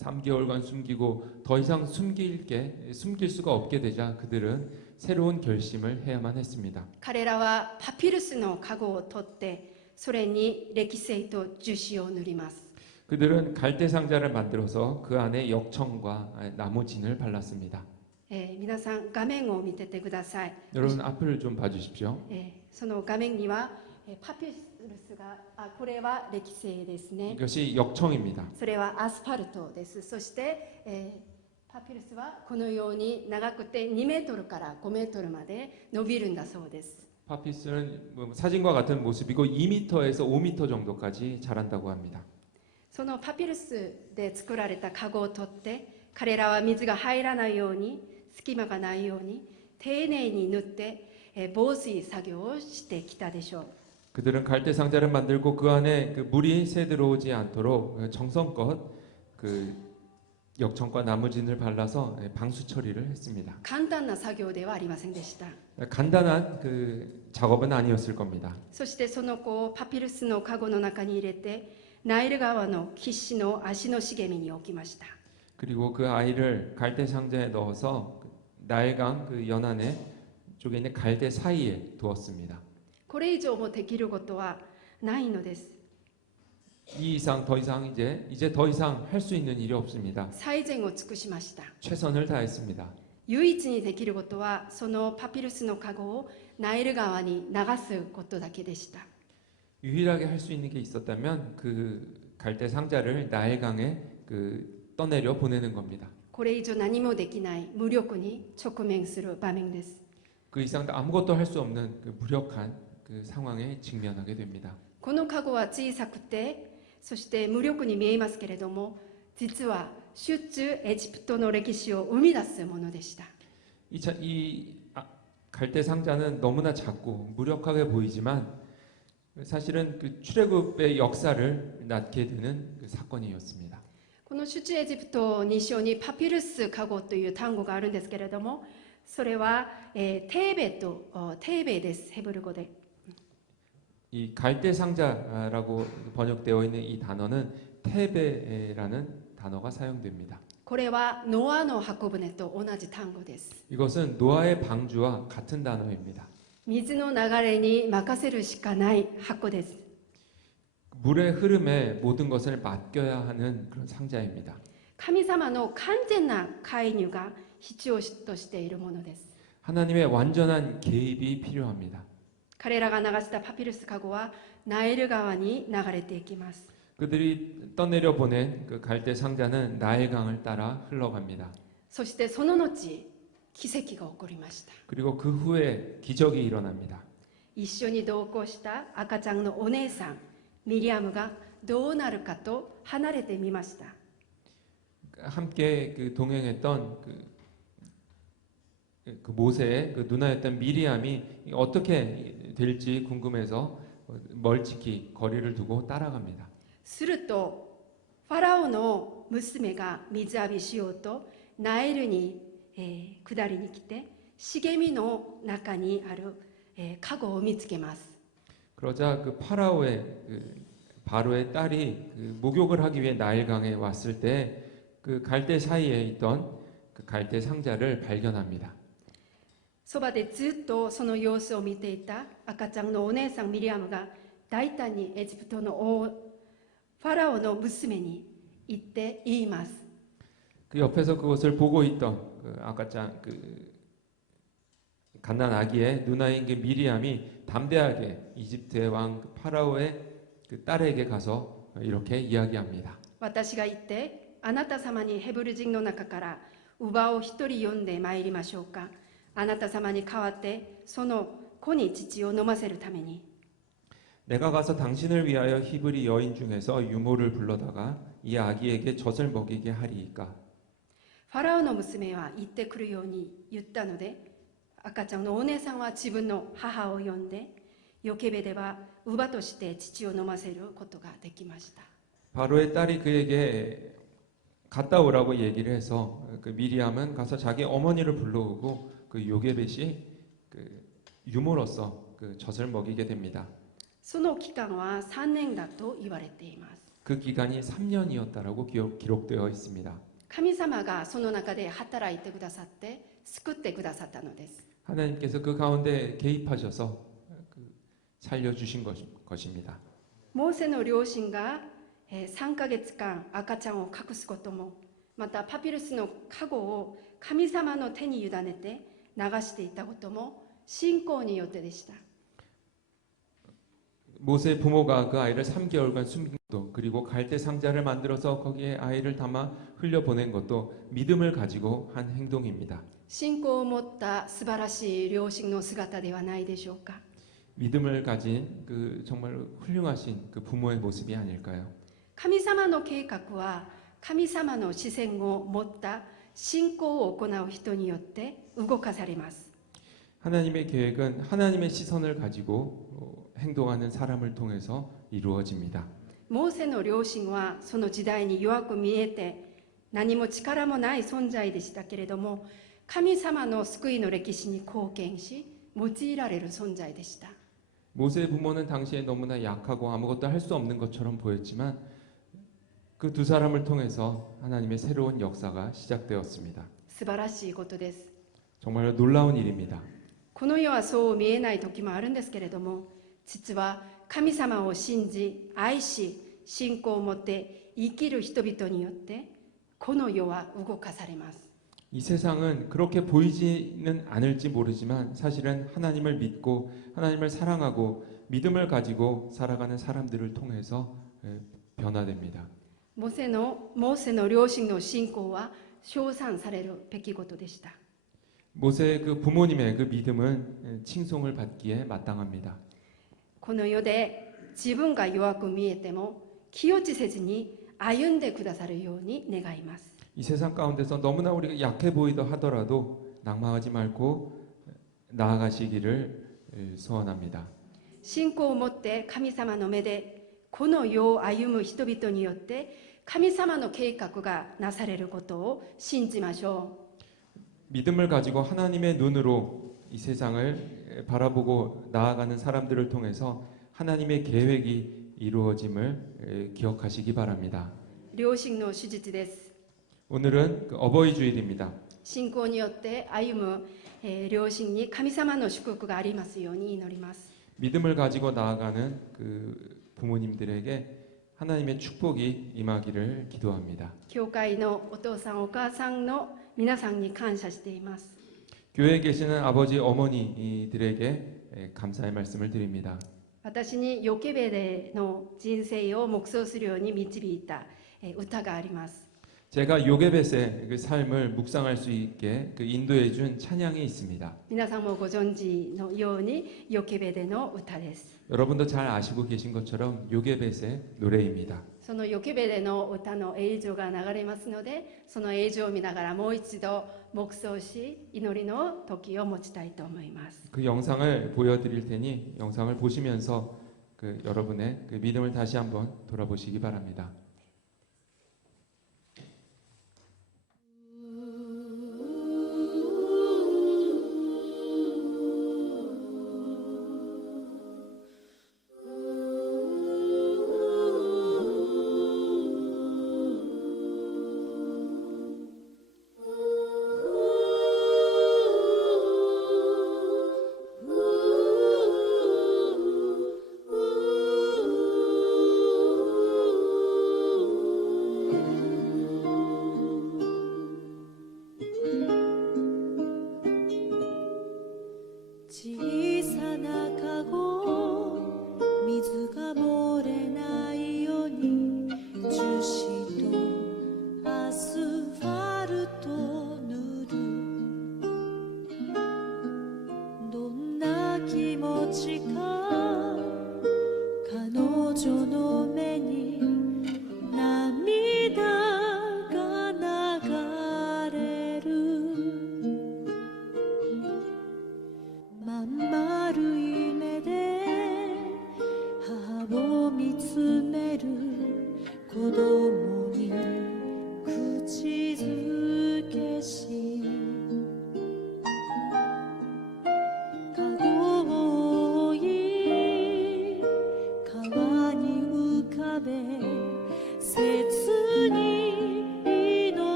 3개월간 숨기고 더 이상 숨길 수가 없게 되자 그들은 새로운 결심을 해야만 했습니다. 彼らはパピルスの籠を取ってそれに歴世と樹脂を塗ります。 그들은 갈대 상자를 만들어서 그 안에 역청과 나무진을 발랐습니다. 皆さん画面を見ててください。 여러분 앞을 좀 봐주십시오. その画面にはパピルスがこれは歴世ですね。 이것이 역청입니다. それはアスファルトです。そして、パピルスはこのように長くて2メートルから5メートルまで伸びるんだそうです。 파피스는 사진과 같은 모습이고 2m에서 5m 정도까지 자란다고 합니다. そのパピルスで作られた籠を取って彼らは水が入らないように隙間がないように丁寧に塗って防水作業をしてきたでしょう。 그들은 갈대 상자를 만들고 그 안에 그 물이 새 들어오지 않도록 정성껏 그 역청과 나무진을 발라서 방수 처리를 했습니다. 簡単な作業ではありませんでした。 간단한 그 작업은 아니었을 겁니다. そしてその子をパピルスの籠の中に入れてナイル川の岸の足の茂みに置きました。 그리고 그 아이를 갈대 상자에 넣어서 나일강 그 연안에 쪽에 있는 갈대 사이에 두었습니다. これ以上もできることはないのです。 이 이상 더 이상 이제 더 이상 할 수 있는 일이 없습니다. 最善を尽くしました。 최선을 다했습니다. 唯一にできることはそのパピルスの籠をナイル川に流すことだけでした。 유일하게 할 수 있는 게 있었다면 그 갈대 상자를 나일강에 그 떠내려 보내는 겁니다. これ以上何もできない無力に直面する場面です。 그 이상 아무것도 할 수 없는 그 무력한 그 상황에 직면하게 됩니다. この籠は小さくてそして無力に見えますけれども実は出中エジプトの歴史を生み出すものでした。 갈대 상자는 너무나 작고 무력하게 보이지만 사실은 그 출애굽의 역사를 낳게 되는 그 사건이었습니다. この出エジプト2章にパピルス籠という単語があるんですけれどもそれは、テーベです。ヘブル語で。 이 갈대 상자라고 번역되어 있는 이 단어는 테베라는 단어가 사용됩니다. これはノアの箱舟と同じ単語です。 이것은 노아의 방주와 같은 단어입니다. 水の流れに任せるしかない箱です。 물의 흐름에 모든 것을 맡겨야 하는 그런 상자입니다. 神様の完全な介入が必要としているものです。 하나님의 완전한 개입이 필요합니다. 彼らが流したパピルス籠はナイル川に流れていきます。 그들이 떠내려 보낸 그 갈대 상자는 나일강을 따라 흘러갑니다. そしてその後奇跡が起こりました。 그리고 그 후에 기적이 일어납니다. 一緒に同行した赤ちゃんのお姉さんミリアムがどうなるかと離れてみました。 함께 그 동행했던 그 모세의 그 누나였던 미리암이 어떻게 될지 궁금해서 멀찍이 거리를 두고 따라갑니다. するとファラオの娘が水浴びしようとナイルに、下りに来て茂みの中にある、籠を見つけます。 그러자 그 파라오의 바로의 딸이 그 목욕을 하기 위해 나일강에 왔을 때 그 갈대 사이에 있던 그 갈대 상자를 발견합니다. そばでずっとその様子を見ていた赤ちゃんのお姉さんミリアムが大胆にエジプトの王ファラオの娘に言って言います。 그 옆에서 그것을 보고 있던 그 아까짱 갓난 아기의 누나인 그 미리암이 담대하게 이집트의 왕 파라오의 그 딸에게 가서 이렇게 이야기합니다. 私が言ってあなた様にヘブル人の中から乳母を一人呼んでまいりましょうか。あなた様に代わってその子に乳を飲ませるために。 내가 가서 당신을 위하여 히브리 여인 중에서 유모를 불러다가 이 아기에게 젖을 먹이게 하리이까. ファラオの娘は行ってくるように言ったので、赤ちゃんのお姉さんは自分の母を呼んで、ヨケベでは乳母として乳を飲ませることができました。 바로의 딸이 그에게 갔다 오라고 얘기를 해서 그 미리암은 가서 자기 어머니를 불러오고 그 요게벳이 그 유모로서 그 젖을 먹이게 됩니다. その期間は3年だと言われています。 그 기간이 3년이었다라고 기록되어 있습니다. 神様がその中で働いてくださって救ってくださったのです。 하나님께서 그 가운데 개입하셔서 살려주신 것입니다. モーセの両親が3ヶ月間赤ちゃんを隠すことも、またパピルスの加護を神様の手に委ねて流していたことも信仰によってでした。 모세의 부모가 그 아이를 3개월간 숨긴 것도, 그리고 갈대 상자를 만들어서 거기에 아이를 담아 흘려보낸 것도 믿음을 가지고 한 행동입니다. 信仰を持った素晴らしい両親の姿ではないでしょうか。 믿음을 가진 그 정말 훌륭하신 그 부모의 모습이 아닐까요? 神様の計画は神様の視線を持った信仰を行う人によって動かされます。 하나님의 계획은 하나님의 시선을 가지고 행동하는 사람을 통해서 이루어집니다. モーセの両親はその時代に弱く見えて何も力もない存在でしたけれども、神様の救いの歴史に貢献し用いられる存在でした。 모세의 부모는 당시에 너무나 약하고 아무것도 할 수 없는 것처럼 보였지만 그 두 사람을 통해서 하나님의 새로운 역사가 시작되었습니다. 素晴らしいことです。 정말 놀라운 일입니다. この世はそう見えない時もあるんですけれども、実は神様を信じ愛し信仰を持って生きる人々によってこの世は動かされます。 이 세상은 그렇게 보이지는 않을지 모르지만 사실은 하나님을 믿고 하나님을 사랑하고 믿음을 가지고 살아가는 사람들을 통해서 변화됩니다. モーセの両親の信仰は称賛されるべきことでした。 모세의 그 부모님의 그 믿음은 칭송을 받기에 마땅합니다. この世で自分が弱く見えても気落ちせずに歩んでくださるように願います。 이 세상 가운데서 너무나 우리가 약해 보이더 하더라도 낙망하지 말고 나아가시기를 소원합니다. 信仰を持って神様の目でこの世を歩む人々によって神様の計画がなされることを信じましょう。 믿음을 가지고 하나님의 눈으로 이 세상을 바라보고 나아가는 사람들을 통해서 하나님의 계획이 이루어짐을 기억하시기 바랍니다. 両親の手術です。 오늘은 그 어버이 주일입니다. 信仰によって歩む、両親に神様の祝福がありますように祈ります。 믿음을 가지고 나아가는 그 부모님들에게 하나님의 축복이 임하기를 기도합니다. 教会のお父さんお母さんの皆さんに感謝しています。 교회에 계시는 아버지 어머니들에게 감사의 말씀을 드립니다. 私にヨケベでの人生を黙想するように導いた歌があります。 제가 요게벳의 그 삶을 묵상할 수 있게 그 인도해 준 찬양이 있습니다. 皆さんもご存知のようにヨケベでの歌です。 여러분도 잘 아시고 계신 것처럼 요게벳의 노래입니다. そのヨケベでの歌の映像が流れますので、その映像を見ながらもう一度黙想し祈りの時を持ちたいと思います。 그 영상을 보여드릴 테니 영상을 보시면서 그 여러분의 그 믿음을 다시 한번 돌아보시기 바랍니다.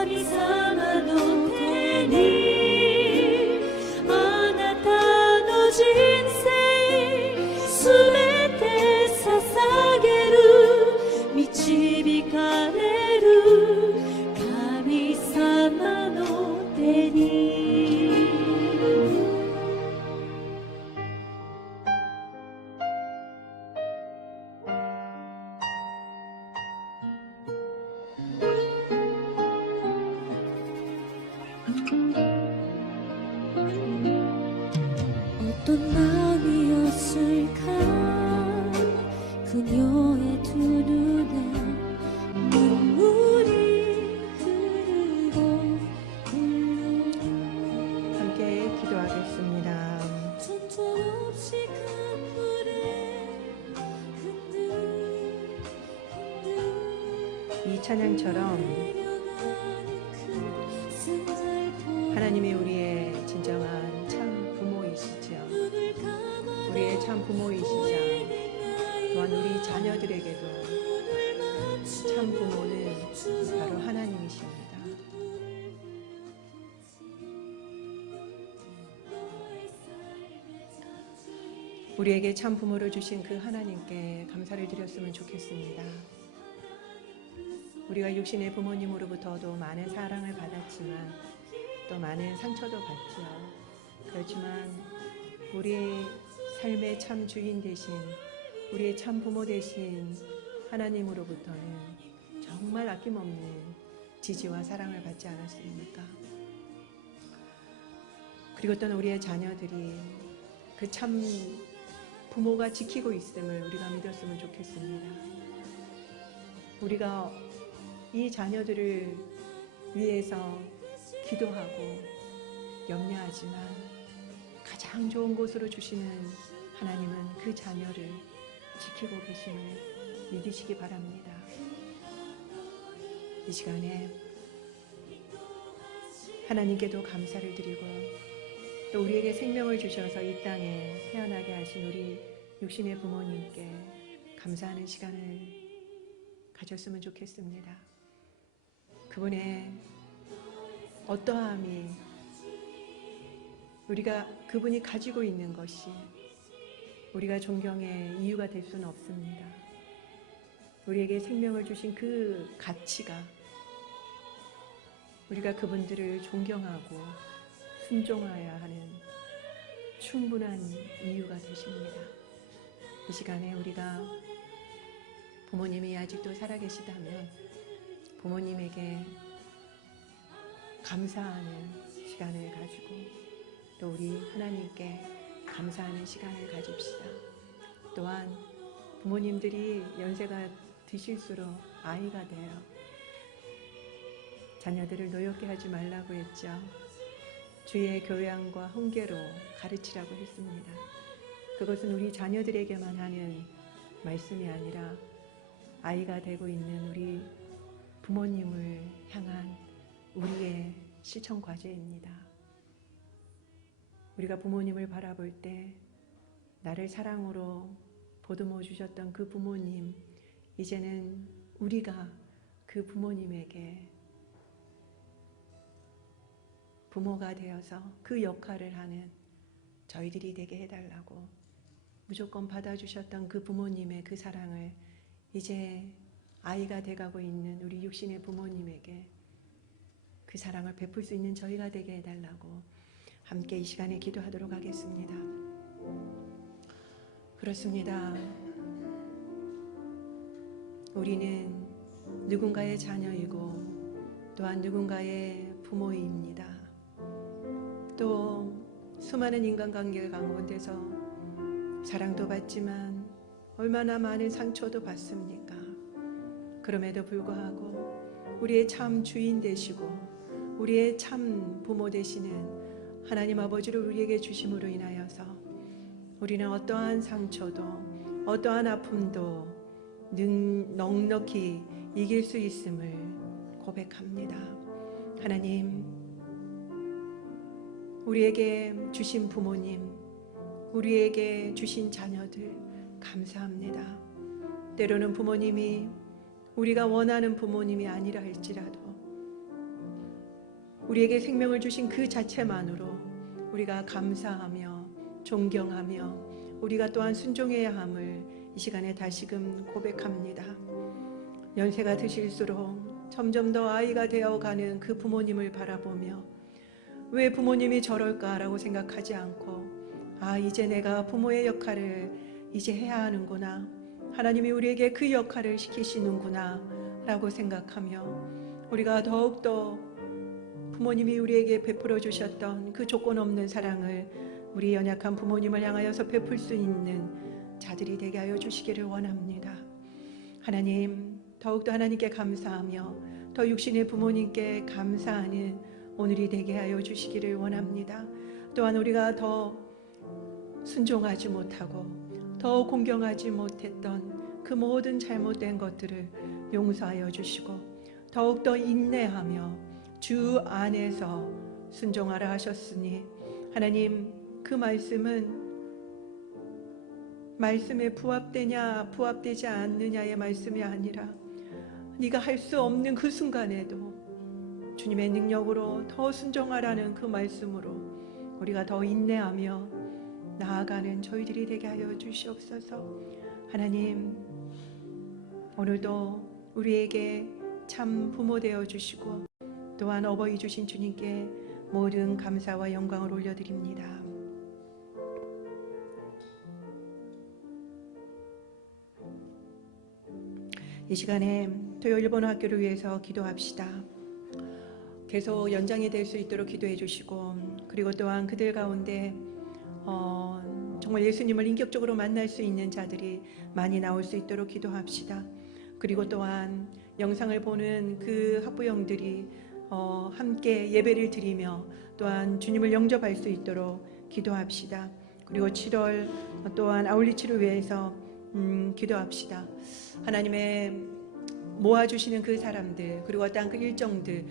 神様の手にあなたの人生すべて捧げる導かれる神様の手に어떤 마음이었을까 그녀의 두 눈에 눈물이 흐르고 함께 기도하겠습니다. 전적 없이 강물에 이 찬양처럼 하나님이 우리의 진정한 참 부모이시죠. 우리의 참 부모이시자 또한 우리 자녀들에게도 참 부모는 바로 하나님이십니다. 우리에게 참 부모를 주신 그 하나님께 감사를 드렸으면 좋겠습니다. 우리가 육신의 부모님으로부터도 많은 사랑을 받았지만 또 많은 상처도 받지요. 그렇지만 우리의 삶의 참 주인 되신 우리의 참 부모 되신 하나님으로부터는 정말 아낌없는 지지와 사랑을 받지 않았습니까? 그리고 또한 우리의 자녀들이 그 참 부모가 지키고 있음을 우리가 믿었으면 좋겠습니다. 우리가 이 자녀들을 위해서 기도하고 염려하지만 가장 좋은 곳으로 주시는 하나님은 그 자녀를 지키고 계심을 믿으시기 바랍니다. 이 시간에 하나님께도 감사를 드리고 또 우리에게 생명을 주셔서 이 땅에 태어나게 하신 우리 육신의 부모님께 감사하는 시간을 가졌으면 좋겠습니다. 그분의 어떠함이 우리가 그분이 가지고 있는 것이 우리가 존경의 이유가 될 수는 없습니다. 우리에게 생명을 주신 그 가치가 우리가 그분들을 존경하고 순종해야 하는 충분한 이유가 되십니다. 이 시간에 우리가 부모님이 아직도 살아계시다면 부모님에게 감사하는 시간을 가지고 또 우리 하나님께 감사하는 시간을 가집시다. 또한 부모님들이 연세가 드실수록 아이가 돼요. 자녀들을 노엽게 하지 말라고 했죠. 주의 교양과 훈계로 가르치라고 했습니다. 그것은 우리 자녀들에게만 하는 말씀이 아니라 아이가 되고 있는 우리 부모님을 향한 우리의 실천 과제입니다. 우리가 부모님을 바라볼 때 나를 사랑으로 보듬어 주셨던 그 부모님, 이제는 우리가 그 부모님에게 부모가 되어서 그 역할을 하는 저희들이 되게 해달라고 무조건 받아주셨던 그 부모님의 그 사랑을 이제 아이가 돼가고 있는 우리 육신의 부모님에게 그 사랑을 베풀 수 있는 저희가 되게 해달라고 함께 이 시간에 기도하도록 하겠습니다. 그렇습니다. 우리는 누군가의 자녀이고 또한 누군가의 부모입니다. 또 수많은 인간관계 가운데서 사랑도 받지만 얼마나 많은 상처도 받습니까? 그럼에도 불구하고 우리의 참 주인 되시고 우리의 참 부모 되시는 하나님 아버지를 우리에게 주심으로 인하여서 우리는 어떠한 상처도 어떠한 아픔도 넉넉히 이길 수 있음을 고백합니다. 하나님, 우리에게 주신 부모님, 우리에게 주신 자녀들 감사합니다. 때로는 부모님이 우리가 원하는 부모님이 아니라 할지라도 우리에게 생명을 주신 그 자체만으로 우리가 감사하며 존경하며 우리가 또한 순종해야 함을 이 시간에 다시금 고백합니다. 연세가 드실수록 점점 더 아이가 되어가는 그 부모님을 바라보며 왜 부모님이 저럴까라고 생각하지 않고 이제 내가 부모의 역할을 이제 해야 하는구나, 하나님이 우리에게 그 역할을 시키시는구나 라고 생각하며 우리가 더욱더 부모님이 우리에게 베풀어 주셨던 그 조건 없는 사랑을 우리 연약한 부모님을 향하여서 베풀 수 있는 자들이 되게 하여 주시기를 원합니다. 하나님, 더욱더 하나님께 감사하며 더 육신의 부모님께 감사하는 오늘이 되게 하여 주시기를 원합니다. 또한 우리가 더 순종하지 못하고 더 공경하지 못했던 그 모든 잘못된 것들을 용서하여 주시고 더욱더 인내하며 주 안에서 순종하라 하셨으니 하나님, 그 말씀은 말씀에 부합되냐 부합되지 않느냐의 말씀이 아니라 네가 할 수 없는 그 순간에도 주님의 능력으로 더 순종하라는 그 말씀으로 우리가 더 인내하며 나아가는 저희들이 되게 하여 주시옵소서. 하나님, 오늘도 우리에게 참 부모 되어 주시고 또한 어버이 주신 주님께 모든 감사와 영광을 올려드립니다. 이 시간에 토요 일본어 학교를 위해서 기도합시다. 계속 연장이 될 수 있도록 기도해 주시고 그리고 또한 그들 가운데 정말 예수님을 인격적으로 만날 수 있는 자들이 많이 나올 수 있도록 기도합시다. 그리고 또한 영상을 보는 그 학부형들이 함께 예배를 드리며 또한 주님을 영접할 수 있도록 기도합시다. 그리고 7월 또한 아울리치를 위해서 기도합시다. 하나님의 모아주시는 그 사람들 그리고 어떠한 그 일정들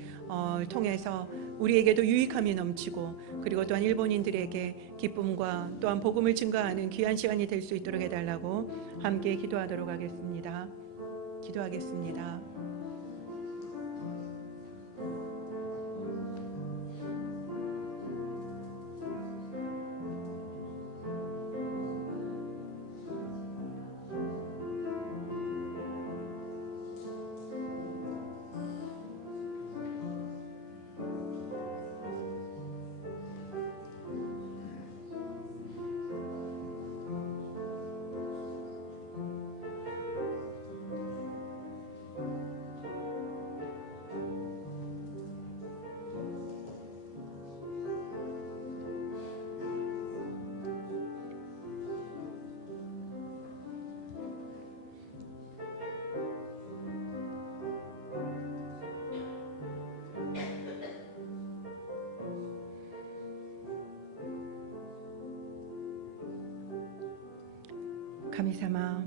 통해서 우리에게도 유익함이 넘치고 그리고 또한 일본인들에게 기쁨과 또한 복음을 증거하는 귀한 시간이 될 수 있도록 해달라고 함께 기도하도록 하겠습니다. 기도하겠습니다.神様、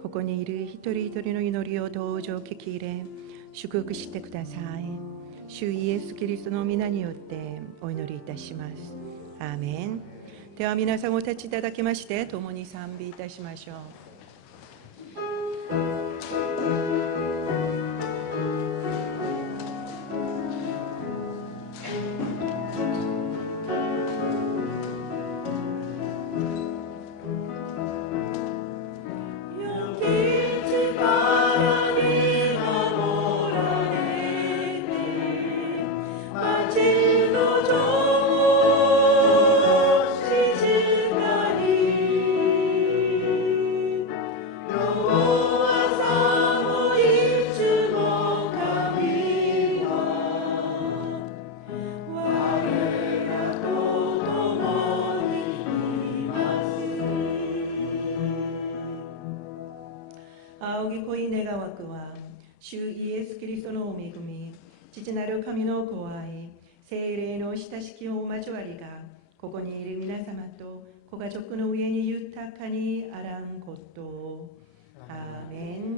ここにいる一人一人の祈りをどうぞ聞き入れ、祝福してください。主イエスキリストの皆によってお祈りいたします。アーメン。では皆さんお立ちいただきまして、共に賛美いたしましょう。主イエスキリストのお恵み、父なる神のご愛、聖霊の親しきお交わりが、ここにいる皆様とご家族の上に豊かにあらんことを。アーメン。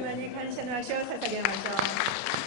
イエス様に感謝の足を捧げましょう。